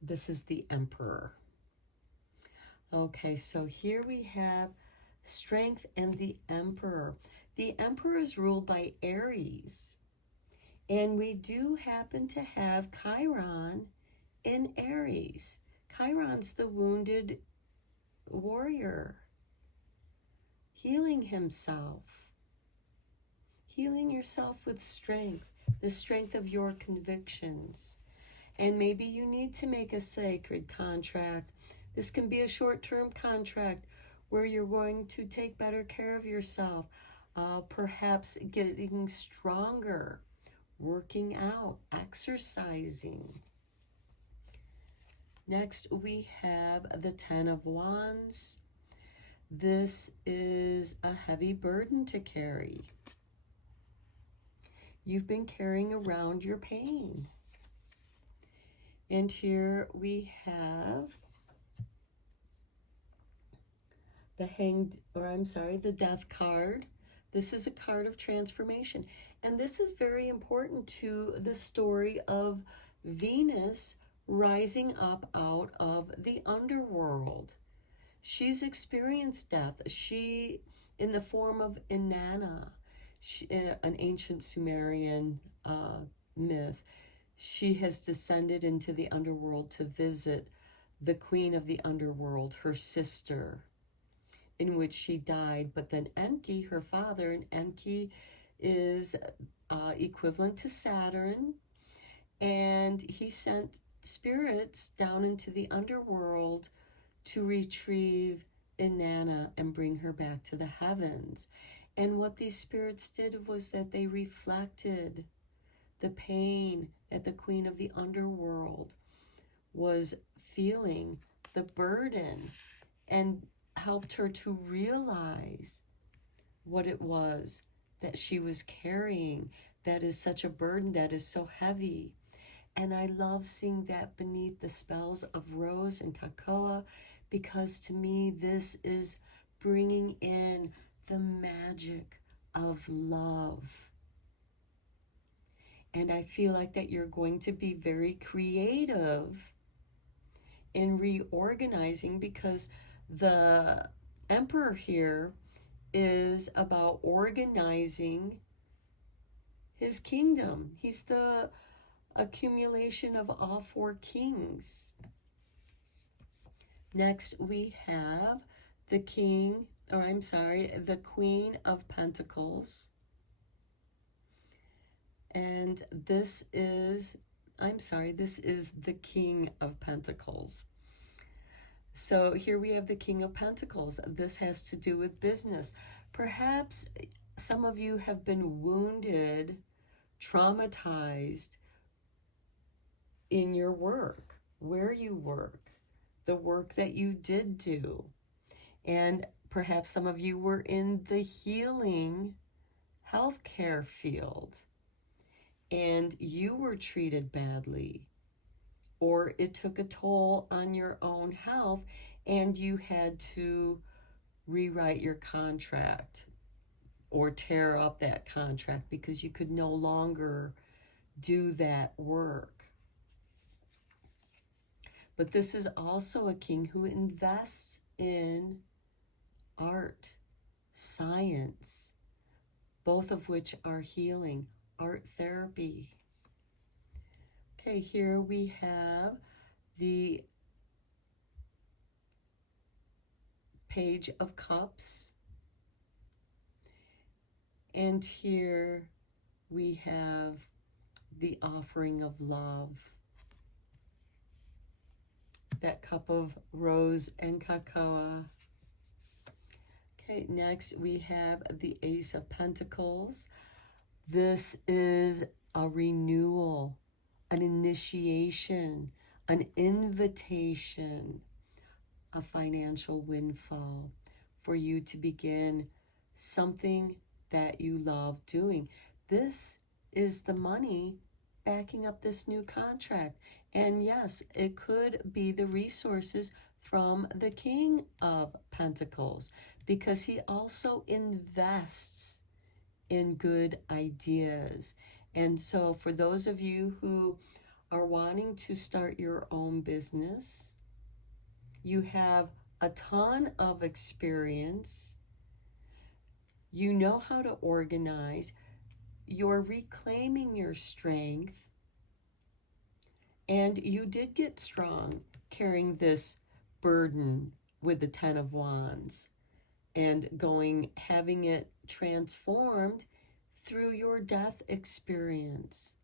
this is the Emperor. Okay, so here we have Strength and the Emperor. The Emperor is ruled by Aries, and we do happen to have Chiron in Aries. Chiron's the wounded warrior, healing himself, healing yourself with strength, the strength of your convictions. And maybe you need to make a sacred contract. This can be a short-term contract where you're going to take better care of yourself, perhaps getting stronger, working out, exercising. Next, we have the 10 of Wands. This is a heavy burden to carry. You've been carrying around your pain. And here we have the Death card. This is a card of transformation. And this is very important to the story of Venus rising up out of the underworld. She's experienced death. She, in the form of Inanna, an ancient Sumerian myth, she has descended into the underworld to visit the queen of the underworld, her sister, in which she died. But then Enki, her father, and Enki is equivalent to Saturn, and he sent spirits down into the underworld to retrieve Inanna and bring her back to the heavens. And what these spirits did was that they reflected the pain that the queen of the underworld was feeling, the burden, and helped her to realize what it was that she was carrying that is such a burden, that is so heavy. And I love seeing that beneath the spells of Rose and Cocoa, because to me this is bringing in the magic of love. And I feel like that you're going to be very creative in reorganizing, because the Emperor here is about organizing his kingdom. He's the accumulation of all 4 kings. Next, we have the Queen of Pentacles. And this is the King of Pentacles. So here we have the King of Pentacles. This has to do with business. Perhaps some of you have been wounded traumatized in your work, where you work, the work that you did do. And perhaps some of you were in the healing healthcare field and you were treated badly, or it took a toll on your own health and you had to rewrite your contract or tear up that contract because you could no longer do that work. But this is also a king who invests in art, science, both of which are healing, art therapy. Okay, here we have the Page of Cups. And here we have the offering of love. That cup of rose and cocoa. Okay, next we have the Ace of Pentacles. This is a renewal, an initiation, an invitation, a financial windfall for you to begin something that you love doing. This is the money backing up this new contract. And yes, it could be the resources from the King of Pentacles, because he also invests in good ideas. And so for those of you who are wanting to start your own business, you have a ton of experience. You know how to organize. You're reclaiming your strength. And you did get strong carrying this burden with the Ten of Wands and having it transformed through your death experience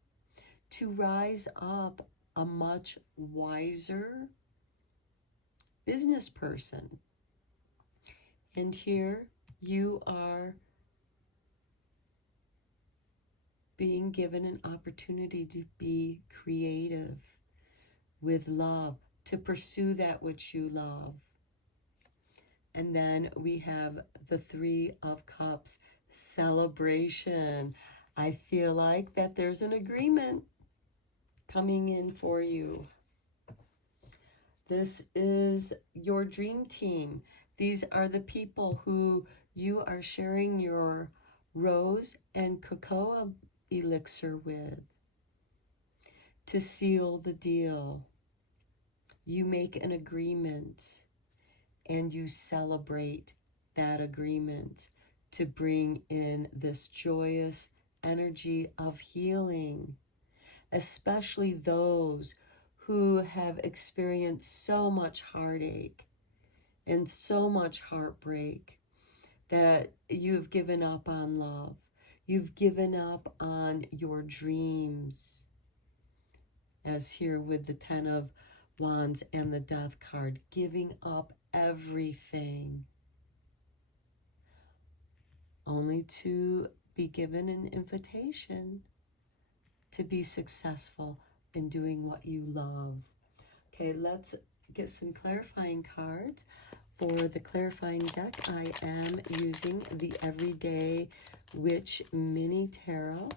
to rise up a much wiser business person. And here you are being given an opportunity to be creative with love, to pursue that which you love. And then we have the Three of Cups, celebration. I feel like that there's an agreement coming in for you. This is your dream team. These are the people who you are sharing your rose and cocoa elixir with. To seal the deal, you make an agreement and you celebrate that agreement to bring in this joyous energy of healing, especially those who have experienced so much heartache and so much heartbreak that you've given up on love. You've given up on your dreams. As here with the Ten of Wands and the Death card, giving up everything only to be given an invitation to be successful in doing what you love. Okay, let's get some clarifying cards. For the clarifying deck, I am using the Everyday Witch Mini Tarot.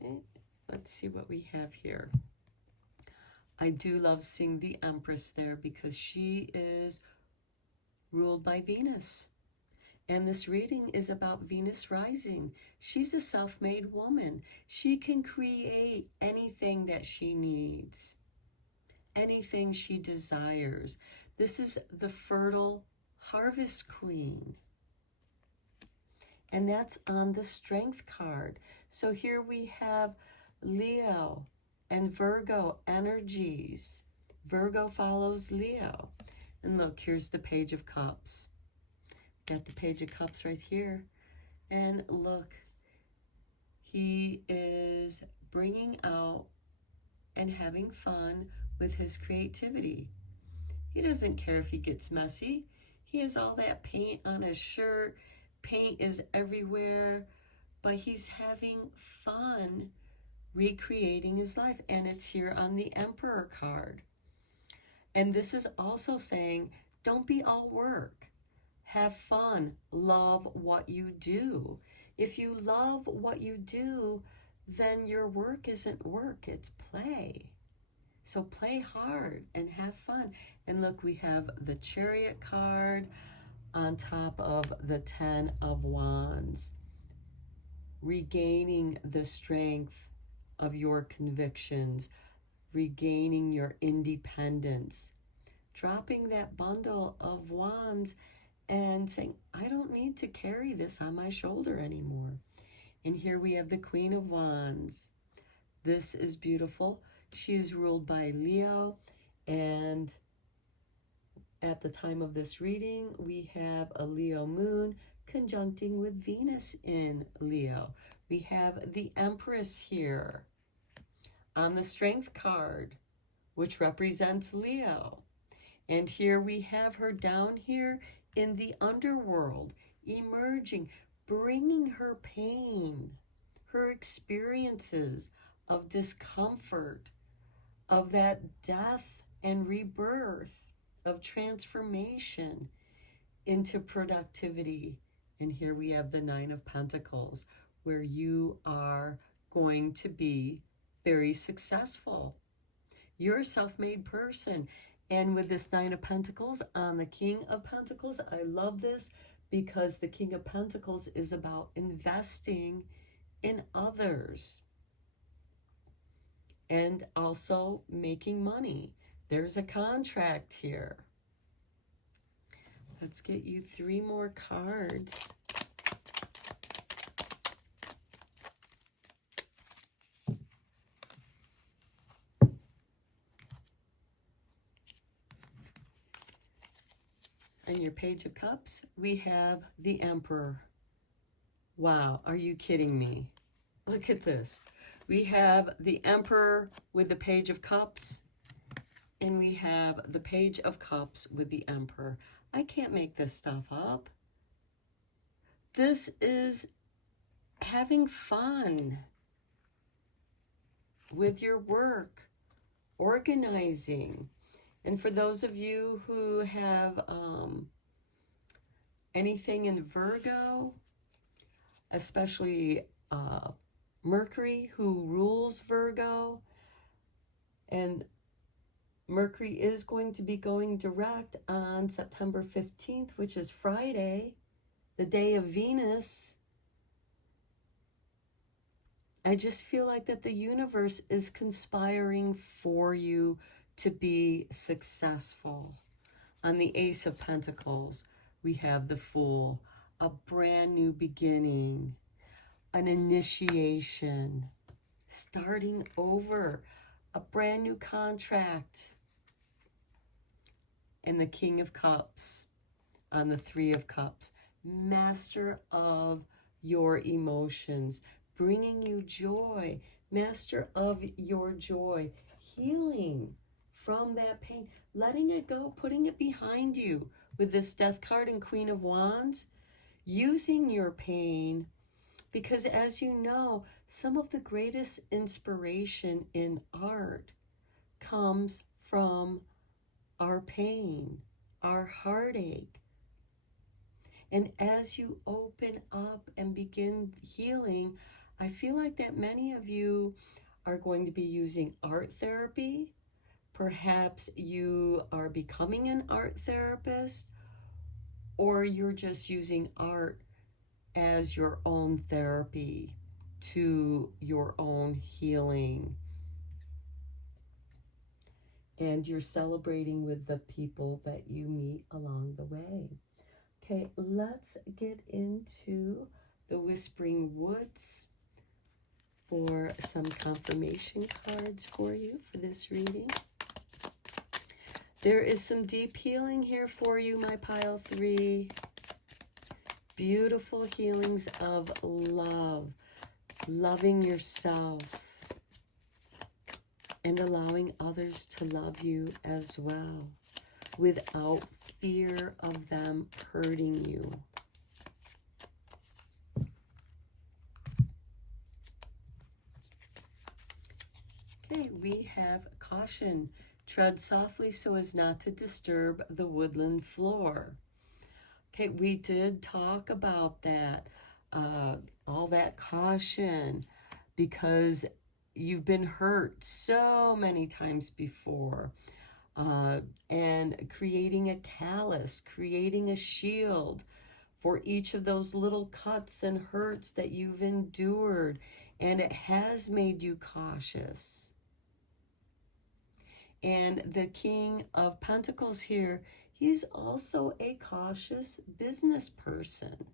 Okay, let's see what we have here. I do love seeing the Empress there because she is ruled by Venus. And this reading is about Venus rising. She's a self-made woman. She can create anything that she needs, anything she desires. This is the fertile harvest queen. And that's on the Strength card. So here we have Leo and Virgo energies. Virgo follows Leo. And look, here's the Page of Cups. Got the Page of Cups right here. And look, he is bringing out and having fun with his creativity. He doesn't care if he gets messy. He has all that paint on his shirt. Paint is everywhere, but he's having fun recreating his life. And it's here on the Emperor card. And this is also saying, don't be all work. Have fun. Love what you do. If you love what you do, then your work isn't work, it's play. So play hard and have fun. And look, we have the Chariot card on top of the 10 of Wands. Regaining the strength of your convictions, regaining your independence, dropping that bundle of wands and saying, I don't need to carry this on my shoulder anymore. And here we have the Queen of Wands. This is beautiful. She is ruled by Leo, and at the time of this reading, we have a Leo moon conjuncting with Venus in Leo. We have the Empress here on the Strength card, which represents Leo. And here we have her down here in the underworld, emerging, bringing her pain, her experiences of discomfort, of that death and rebirth, of transformation into productivity. And here we have the Nine of Pentacles, where you are going to be very successful. You're a self-made person. And with this Nine of Pentacles on the King of Pentacles, I love this because the King of Pentacles is about investing in others and also making money. There's a contract here. Let's get you 3 more cards. And your Page of Cups, we have the Emperor. Wow, are you kidding me? Look at this. We have the Emperor with the Page of Cups, and we have the Page of Cups with the Emperor. I can't make this stuff up. This is having fun with your work, organizing. And for those of you who have anything in Virgo, especially Mercury, who rules Virgo, and Mercury is going to be going direct on September 15th, which is Friday, the day of Venus. I just feel like that the universe is conspiring for you to be successful. On the Ace of Pentacles, we have the Fool, a brand new beginning, an initiation, starting over, a brand new contract. And the King of Cups on the 3 of Cups, master of your emotions, bringing you joy, master of your joy, healing from that pain, letting it go, putting it behind you with this Death card and Queen of Wands, using your pain, because as you know, some of the greatest inspiration in art comes from our pain, our heartache. And as you open up and begin healing, I feel like that many of you are going to be using art therapy. Perhaps you are becoming an art therapist, or you're just using art as your own therapy to your own healing. And you're celebrating with the people that you meet along the way. Okay, let's get into the Whispering Woods for some confirmation cards for you for this reading. There is some deep healing here for you, my pile 3. Beautiful healings of love, loving yourself, and allowing others to love you as well. without fear of them hurting you. Okay, we have caution. Tread softly so as not to disturb the woodland floor. Okay, we did talk about that, all that caution, because you've been hurt so many times before. And creating a callus, creating a shield for each of those little cuts and hurts that you've endured. And it has made you cautious. And the King of Pentacles here, he's also a cautious business person.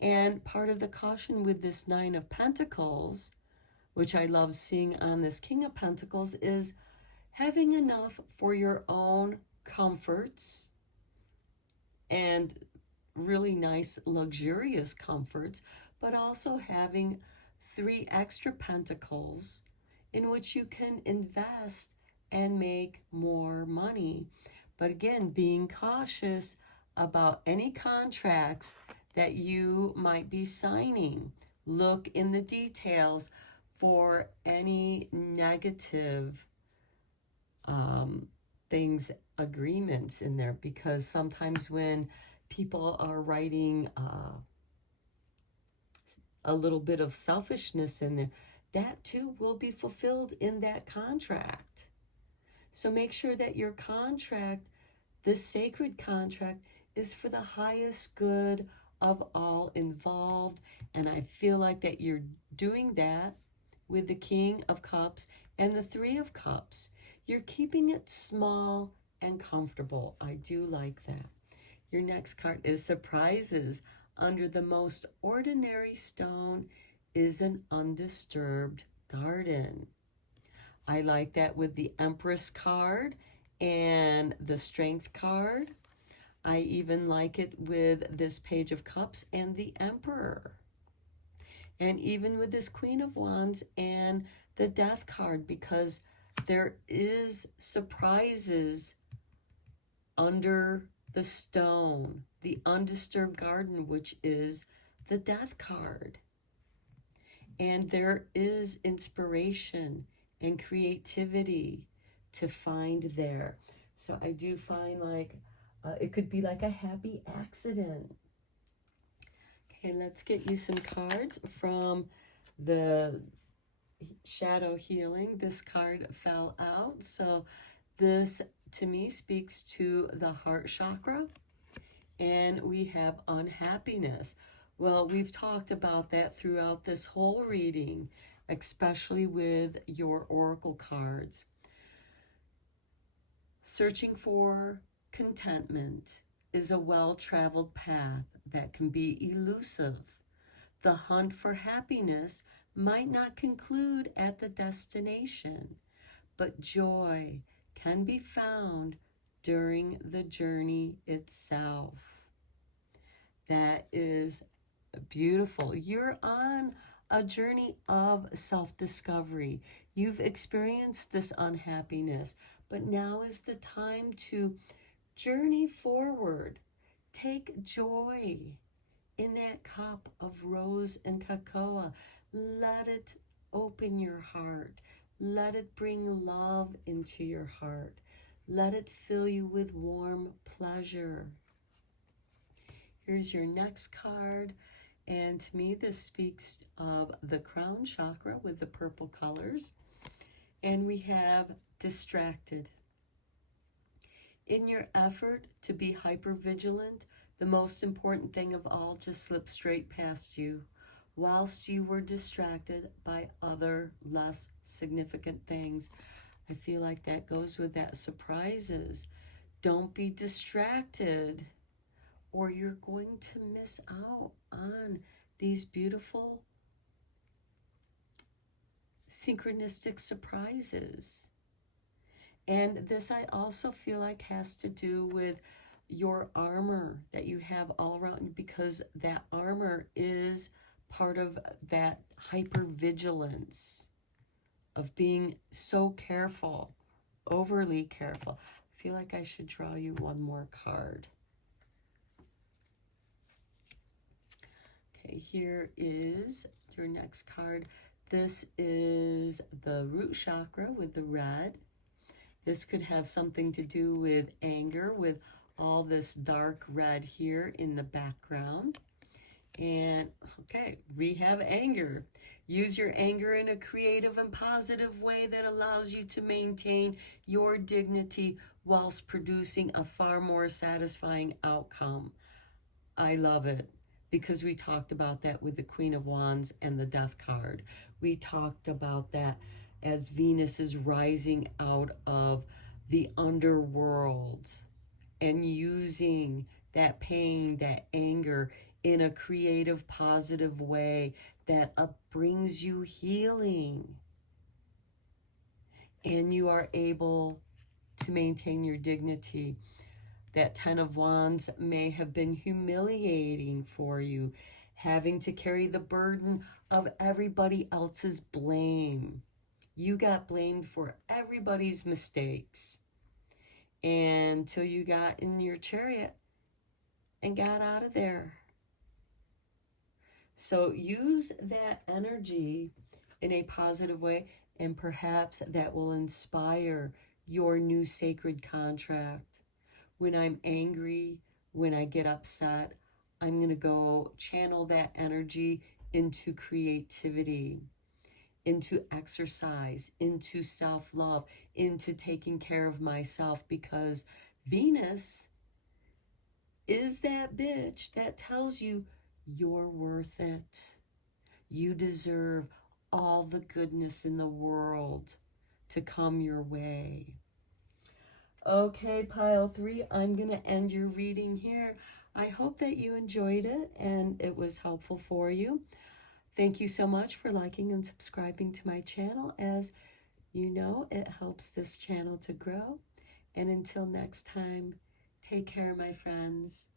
And part of the caution with this Nine of Pentacles, which I love seeing on this King of Pentacles, is having enough for your own comforts and really nice, luxurious comforts, but also having 3 extra pentacles in which you can invest and make more money. But again, being cautious about any contracts that you might be signing. Look in the details for any negative things, agreements in there, because sometimes when people are writing a little bit of selfishness in there, that too will be fulfilled in that contract. So make sure that your contract, this sacred contract, is for the highest good of all involved. And I feel like that you're doing that with the King of Cups and the Three of Cups. You're keeping it small and comfortable. I do like that. Your next card is surprises. Under the most ordinary stone is an undisturbed garden. I like that with the Empress card and the Strength card. I even like it with this Page of Cups and the Emperor. And even with this Queen of Wands and the Death card, because there is surprises under the stone, the undisturbed garden, which is the Death card. And there is inspiration and creativity to find there. So I do find like it could be like a happy accident. Okay, let's get you some cards from the Shadow Healing. This card fell out, so this to me speaks to the heart chakra. And we have unhappiness. Well, we've talked about that throughout this whole reading, especially with your oracle cards. Searching for contentment is a well-traveled path that can be elusive. The hunt for happiness might not conclude at the destination, but joy can be found during the journey itself. That is beautiful. You're on a journey of self-discovery. You've experienced this unhappiness, but now is the time to journey forward. Take joy in that cup of rose and cocoa. Let it open your heart. Let it bring love into your heart. Let it fill you with warm pleasure. Here's your next card. And to me, this speaks of the crown chakra with the purple colors. And we have distracted. In your effort to be hyper-vigilant, the most important thing of all just slipped straight past you, whilst you were distracted by other less significant things. I feel like that goes with that surprises. Don't be distracted, or you're going to miss out on these beautiful synchronistic surprises. And this I also feel like has to do with your armor that you have all around, because that armor is part of that hypervigilance of being so careful, overly careful. I feel like I should draw you one more card. Okay, here is your next card. This is the root chakra with the red. This could have something to do with anger, with all this dark red here in the background. And okay, we have anger. Use your anger in a creative and positive way that allows you to maintain your dignity whilst producing a far more satisfying outcome. I love it because we talked about that with the Queen of Wands and the Death card. We talked about that as Venus is rising out of the underworld and using that pain, that anger in a creative, positive way that brings you healing. And you are able to maintain your dignity. That Ten of Wands may have been humiliating for you, having to carry the burden of everybody else's blame. You got blamed for everybody's mistakes until you got in your chariot and got out of there. So use that energy in a positive way, and perhaps that will inspire your new sacred contract. When I'm angry, when I get upset, I'm going to go channel that energy into creativity, into exercise, into self-love, into taking care of myself, because Venus is that bitch that tells you you're worth it. You deserve all the goodness in the world to come your way. Okay, pile 3, I'm going to end your reading here. I hope that you enjoyed it and it was helpful for you. Thank you so much for liking and subscribing to my channel. As you know, it helps this channel to grow. And until next time, take care, my friends.